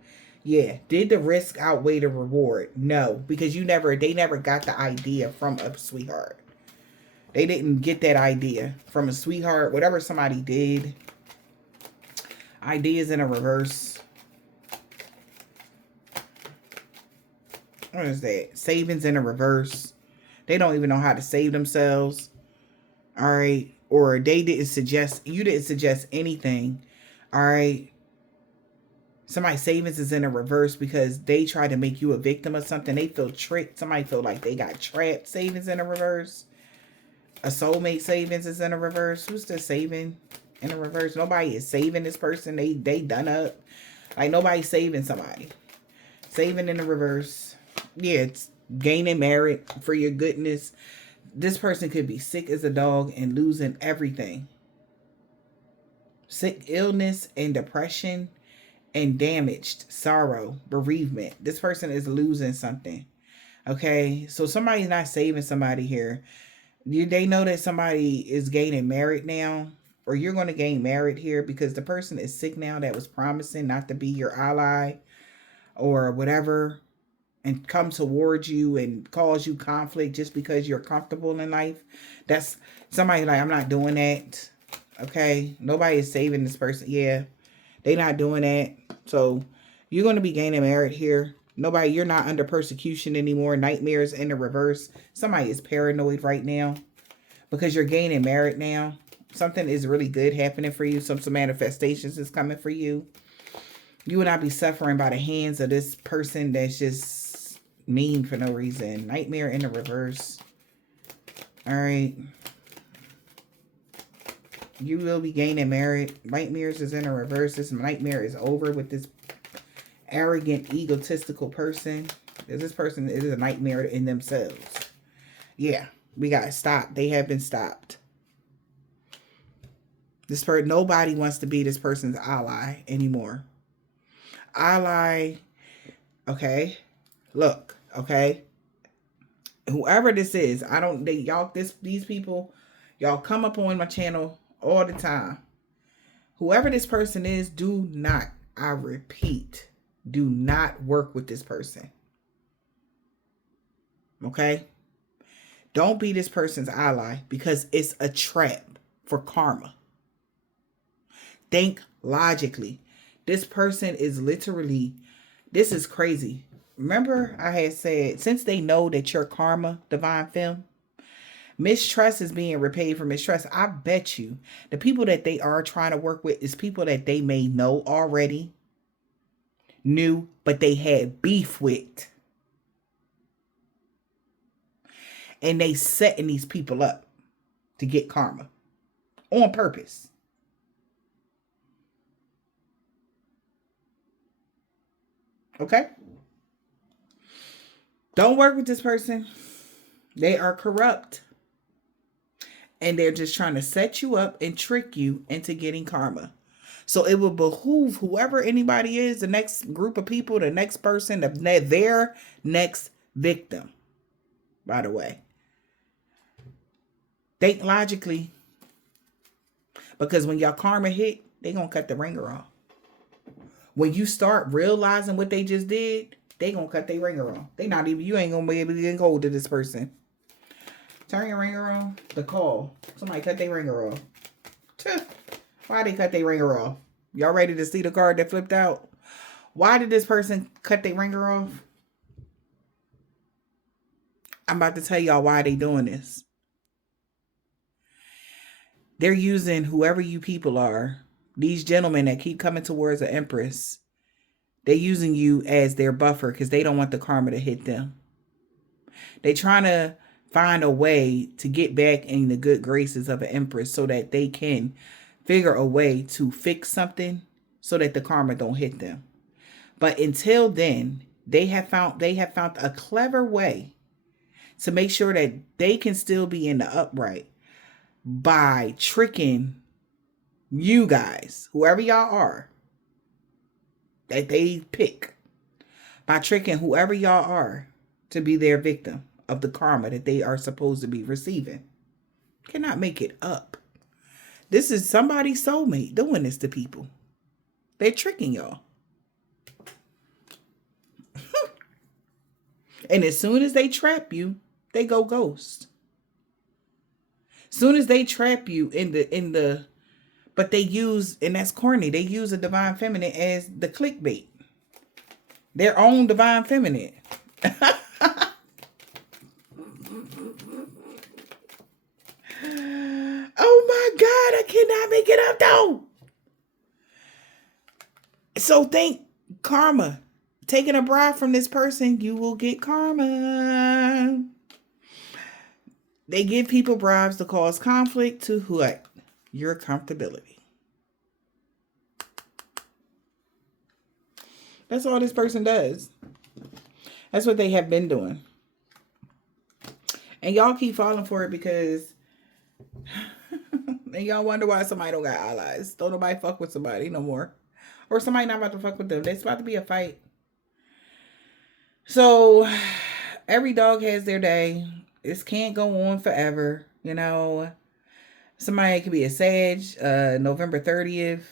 Yeah. Did the risk outweigh the reward? No, because they never got the idea from a sweetheart. They didn't get that idea from a sweetheart. Whatever somebody did. Ideas in a reverse. What is that? Savings in a reverse. They don't even know how to save themselves. All right. Or you didn't suggest anything. All right. Somebody's savings is in a reverse because they try to make you a victim of something. They feel tricked. Somebody feel like they got trapped. Savings in a reverse. A soulmate savings is in a reverse. Who's the saving in a reverse? Nobody is saving this person. They done up. Like nobody's saving somebody. Saving in the reverse. Yeah, it's gaining merit for your goodness. This person could be sick as a dog and losing everything. Sick, illness, and depression, and damaged, sorrow, bereavement. This person is losing something. Okay, so somebody's not saving somebody here. They know that somebody is gaining merit now, or you're going to gain merit here because the person is sick now that was promising not to be your ally or whatever, and come towards you and cause you conflict just because you're comfortable in life. That's somebody like, I'm not doing that. Okay, nobody is saving this person. Yeah, they not doing that. So you're going to be gaining merit here. Nobody, you're not under persecution anymore. Nightmares in the reverse. Somebody is paranoid right now because you're gaining merit now. Something is really good happening for you. Some manifestations is coming for you. You will not be suffering by the hands of this person that's just mean for no reason. Nightmare in the reverse. All right. You will be gaining merit. Nightmares is in a reverse. This nightmare is over with this arrogant, egotistical person. This person is a nightmare in themselves. Yeah, we got stopped. They have been stopped. This person, nobody wants to be this person's ally anymore. Ally, okay. Look, okay. Whoever this is, these people, y'all come up on my channel all the time. Whoever this person is, do not, I repeat, do not work with this person. Okay? Don't be this person's ally because it's a trap for karma. Think logically. This person is literally, this is crazy. Remember I had said, since they know that you're karma, divine femme, mistrust is being repaid for mistrust. I bet you the people that they are trying to work with is people that they may know already, knew, but they had beef with. And they setting these people up to get karma on purpose. Okay? Don't work with this person. They are corrupt. And they're just trying to set you up and trick you into getting karma. So it will behoove whoever anybody is, the next group of people, the next person, their next victim. By the way. Think logically. Because when your karma hit, they're going to cut the ringer off. When you start realizing what they just did, they going to cut their ringer off. You ain't going to be able to get hold of this person. Turn your ringer on. The call. Somebody cut their ringer off. Why they cut their ringer off? Y'all ready to see the card that flipped out? Why did this person cut their ringer off? I'm about to tell y'all why they doing this. They're using whoever you people are. These gentlemen that keep coming towards the Empress. They're using you as their buffer because they don't want the karma to hit them. They're trying to find a way to get back in the good graces of an Empress so that they can figure a way to fix something so that the karma don't hit them. But until then, they have found a clever way to make sure that they can still be in the upright by tricking you guys, whoever y'all are, that they pick, by tricking whoever y'all are to be their victim of the karma that they are supposed to be receiving. Cannot make it up. This is somebody's soulmate doing this to people. They're tricking y'all. And as soon as they trap you, they go ghost. Soon as they trap you but they use, and that's corny, they use a divine feminine as the clickbait. Their own divine feminine. Oh my God, I cannot make it up though. So think karma. Taking a bribe from this person, you will get karma. They give people bribes to cause conflict to what? Your comfortability. That's all this person does. That's what they have been doing. And y'all keep falling for it because and y'all wonder why somebody don't got allies. Don't nobody fuck with somebody no more. Or somebody not about to fuck with them. It's about to be a fight. So every dog has their day. This can't go on forever. You know, somebody could be a Sag, November 30th.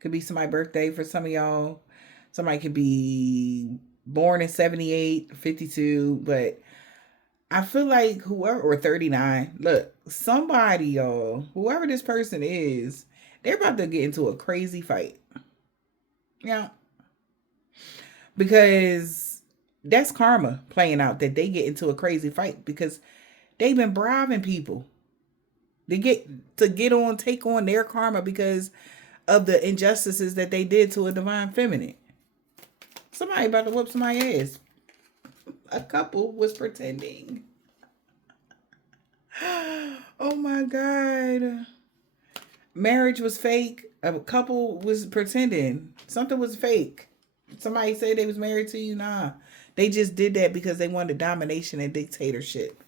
Could be somebody's birthday for some of y'all. Somebody could be born in 78, 52. But I feel like whoever, or 39. Look, somebody, y'all, whoever this person is, they're about to get into a crazy fight. Yeah. Because that's karma playing out, that they get into a crazy fight because they've been bribing people to take on their karma because of the injustices that they did to a divine feminine. Somebody about to whoop somebody's ass. A couple was pretending. Oh my God. Marriage was fake. A couple was pretending. Something was fake. Somebody said they was married to you. Nah. They just did that because they wanted domination and dictatorship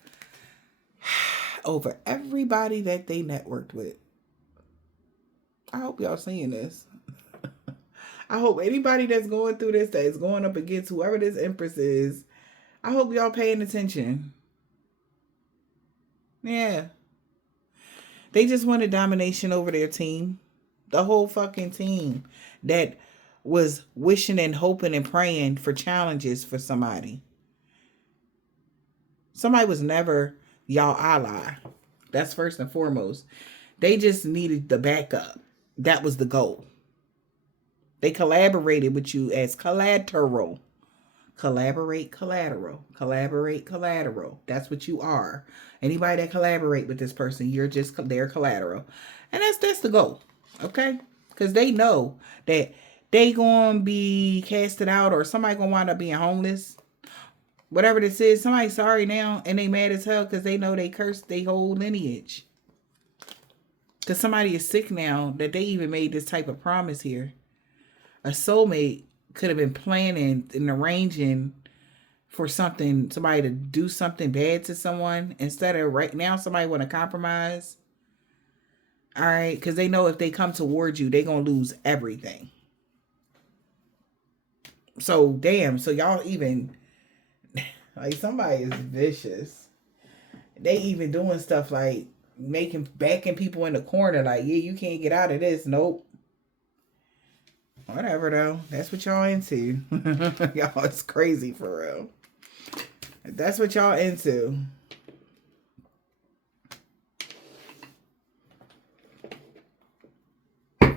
over everybody that they networked with. I hope y'all seeing this. I hope anybody that's going through this, that is going up against whoever this Empress is, I hope y'all paying attention. Yeah. They just wanted domination over their team. The whole fucking team that was wishing and hoping and praying for challenges for somebody. Somebody was never y'all ally. That's first and foremost. They just needed the backup. That was the goal. They collaborated with you as collateral. Collaborate, collateral. Collaborate, collateral. That's what you are. Anybody that collaborate with this person, you're just their collateral. And that's the goal. Okay? Because they know that they gonna be casted out or somebody gonna wind up being homeless. Whatever this is, somebody's sorry now and they mad as hell because they know they cursed their whole lineage. Because somebody is sick now that they even made this type of promise here. A soulmate could have been planning and arranging for somebody to do something bad to someone. Instead of right now, somebody want to compromise. All right. Because they know if they come towards you, they're going to lose everything. So, damn. So, y'all even, like, somebody is vicious. They even doing stuff like backing people in the corner. Like, yeah, you can't get out of this. Nope. Whatever, though. That's what y'all into. Y'all, it's crazy for real. That's what y'all into. Talking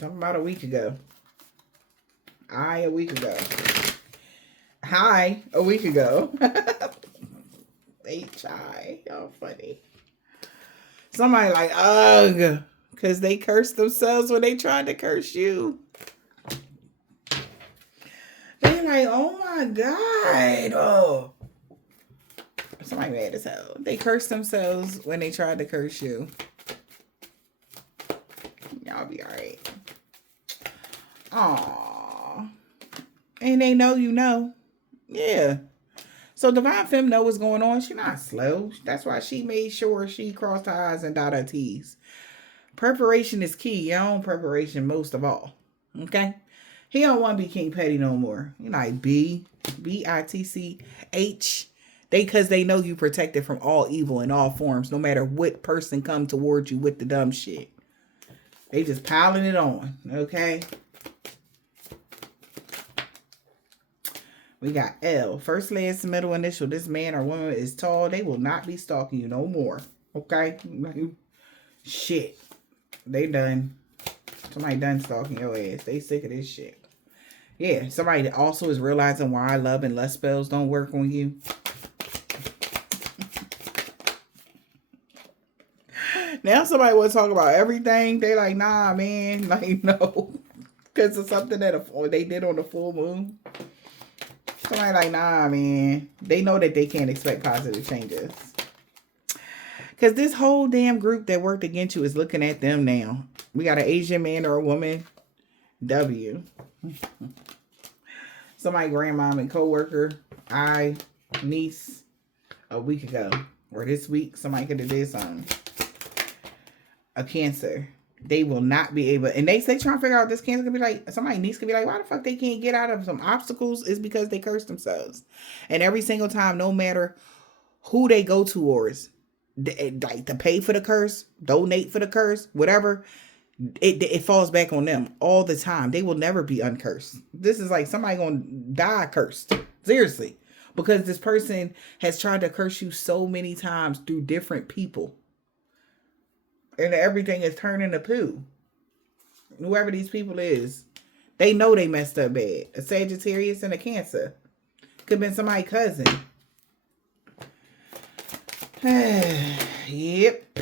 about a week ago. A week ago. H-I. Y'all funny. Somebody like, ugh. Because they cursed themselves when they tried to curse you. They're like, oh my God. Oh. Somebody mad as hell. They cursed themselves when they tried to curse you. Y'all be alright. Aww. And they know you know. Yeah. So Divine Femme know what's going on. She not slow. That's why she made sure she crossed her I's and dotted her T's. Preparation is key. Your own preparation most of all. Okay? He don't want to be King Petty no more. You like B-I-T-C-H. Because they know you protected from all evil in all forms, no matter what person come towards you with the dumb shit. They just piling it on. Okay? We got L. First, last, middle initial. This man or woman is tall. They will not be stalking you no more. Okay? Shit. They done. Somebody done stalking your ass. They sick of this shit. Yeah, somebody that also is realizing why love and lust spells don't work on you. Now somebody want to talk about everything. They like, nah, man. Like, no. Because of something that they did on the full moon. Somebody like, nah, man. They know that they can't expect positive changes. Because this whole damn group that worked against you is looking at them now. We got an Asian man or a woman. W. Somebody, grandmom and co-worker. Niece. A week ago. Or this week. Somebody could have did something. A Cancer. They will not be able. And they trying to figure out this Cancer could be like. Somebody niece could be like, why the fuck they can't get out of some obstacles? Is because they curse themselves. And every single time, no matter who they go towards, like to pay for the curse, donate for the curse, whatever, it falls back on them all the time. They will never be uncursed. This is like somebody gonna die cursed. Seriously. Because this person has tried to curse you so many times through different people. And everything is turning to poo. Whoever these people is, they know they messed up bad. A Sagittarius and a Cancer. Could have been somebody's cousin. Yep.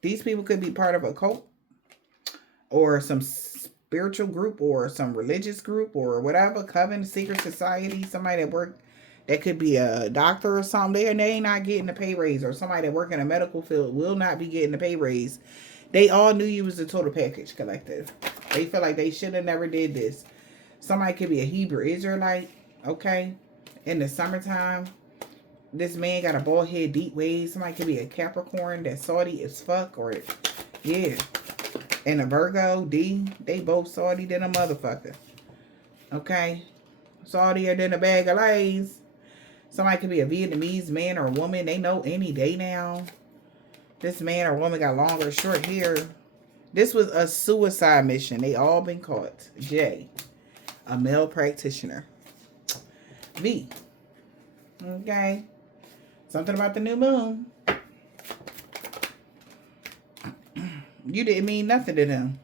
These people could be part of a cult. Or some spiritual group. Or some religious group. Or whatever. Coven, secret society. Somebody that worked. That could be a doctor or something. They ain't not getting a pay raise. Or somebody that work in a medical field will not be getting a pay raise. They all knew you was a total package collective. They feel like they should have never did this. Somebody could be a Hebrew Israelite. Okay. In the summertime. This man got a bald head, deep waves. Somebody could be a Capricorn that's salty as fuck. Or, yeah. And a Virgo, D. They both salty than a motherfucker. Okay. Saltier than a bag of Lays. Somebody could be a Vietnamese man or a woman. They know any day now. This man or woman got long or short hair. This was a suicide mission. They all been caught. J. A male practitioner. V. Okay. Something about the new moon. You didn't mean nothing to them.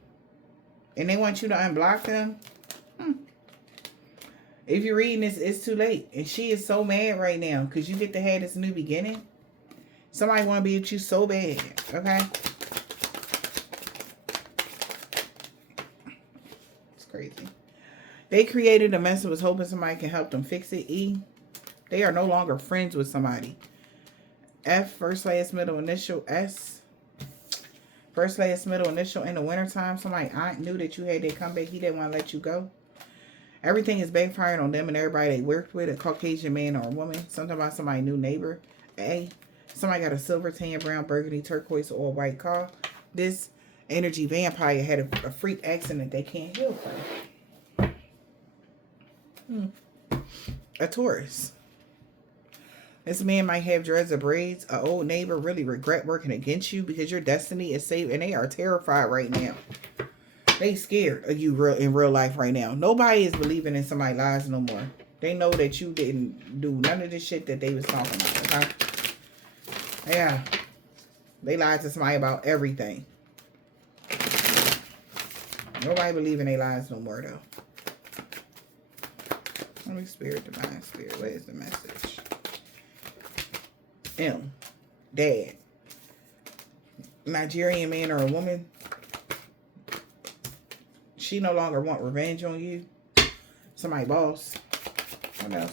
And they want you to unblock them. If you're reading this, it's too late. And she is so mad right now because you get to have this new beginning. Somebody want to be with you so bad. Okay? It's crazy. They created a mess and was hoping somebody can help them fix it. E. They are no longer friends with somebody. F. First, last, middle, initial. S. First, last, middle, initial. In the wintertime, somebody aunt knew that you had that comeback. He didn't want to let you go. Everything is backfiring on them and everybody they worked with. A Caucasian man or a woman. Something about somebody new neighbor. A. Somebody got a silver, tan, brown, burgundy, turquoise, or white car. This energy vampire had a freak accident they can't heal from. A Taurus. This man might have dreads or braids. An old neighbor really regret working against you because your destiny is saved. And they are terrified right now. They scared of you in real life right now. Nobody is believing in somebody's lies no more. They know that you didn't do none of the shit that they was talking about. Okay? Yeah. They lied to somebody about everything. Nobody believe in their lies no more though. Let me spirit, divine spirit. What is the message? M. Dad. Nigerian man or a woman. She no longer want revenge on you. Somebody boss. What else?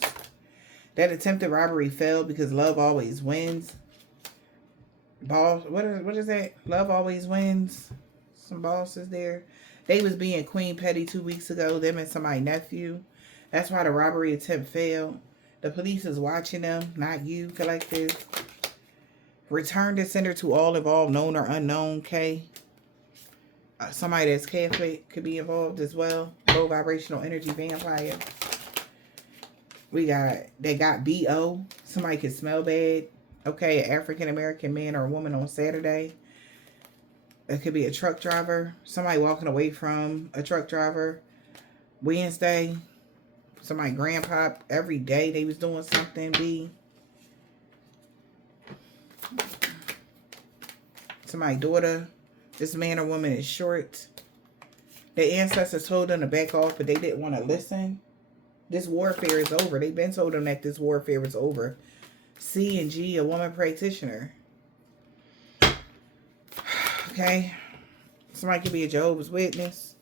That attempted robbery failed because love always wins. Boss. What is that? Love always wins. Some bosses there. They was being Queen Petty 2 weeks ago. Them and somebody's nephew. That's why the robbery attempt failed. The police is watching them, not you, collective. Return the sender to all involved, known or unknown. K. Somebody that's Catholic could be involved as well. Low vibrational energy vampire. They got BO. Somebody could smell bad. Okay, an African American man or a woman on Saturday. It could be a truck driver. Somebody walking away from a truck driver. Wednesday. Somebody grandpa. Every day they was doing something. B. Somebody daughter. This man or woman is short. The ancestors told them to back off, but they didn't want to listen. This warfare is over. They've been told them that this warfare is over. C and G, a woman practitioner. Okay. Somebody could be a Jehovah's Witness.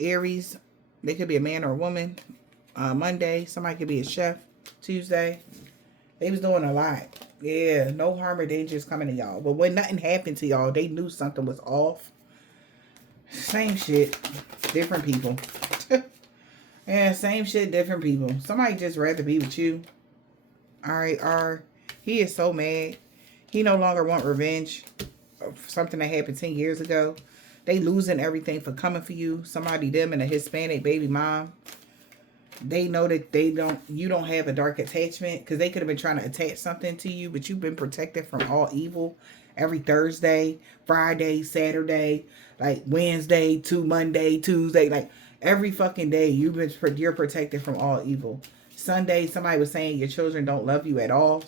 Aries, they could be a man or a woman. Monday, somebody could be a chef. Tuesday, they was doing a lot. Yeah, no harm or danger is coming to y'all. But when nothing happened to y'all, they knew something was off. Same shit, different people. Yeah, same shit, different people. Somebody just rather be with you. Alright, R. He is so mad. He no longer want revenge of something that happened 10 years ago. They losing everything for coming for you. Somebody, them and a Hispanic baby mom. They know that you don't have a dark attachment, because they could have been trying to attach something to you, but you've been protected from all evil every Thursday, Friday, Saturday, like Wednesday to Monday, Tuesday, like every fucking day you're protected from all evil. Sunday, somebody was saying your children don't love you at all.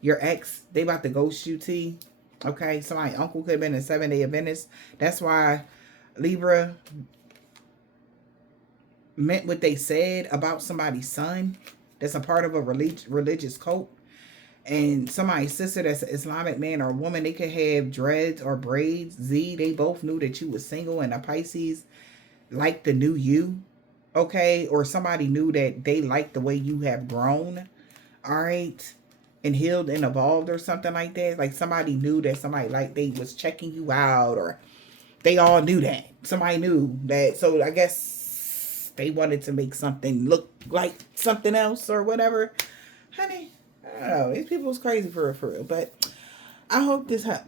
Your ex, they about to ghost you, T. Okay, somebody uncle could have been a 7-day Adventist. That's why Libra meant what they said about somebody's son that's a part of a religious cult. And somebody's sister that's an Islamic man or woman, they could have dreads or braids. Z, they both knew that you was single, and a Pisces liked the new you. Okay, or somebody knew that they liked the way you have grown. All right, and healed and evolved or something like that. Like somebody knew that somebody like they was checking you out, or they all knew that. Somebody knew that. So I guess they wanted to make something look like something else or whatever. Honey, I don't know. These people is crazy for real. But I hope this helps.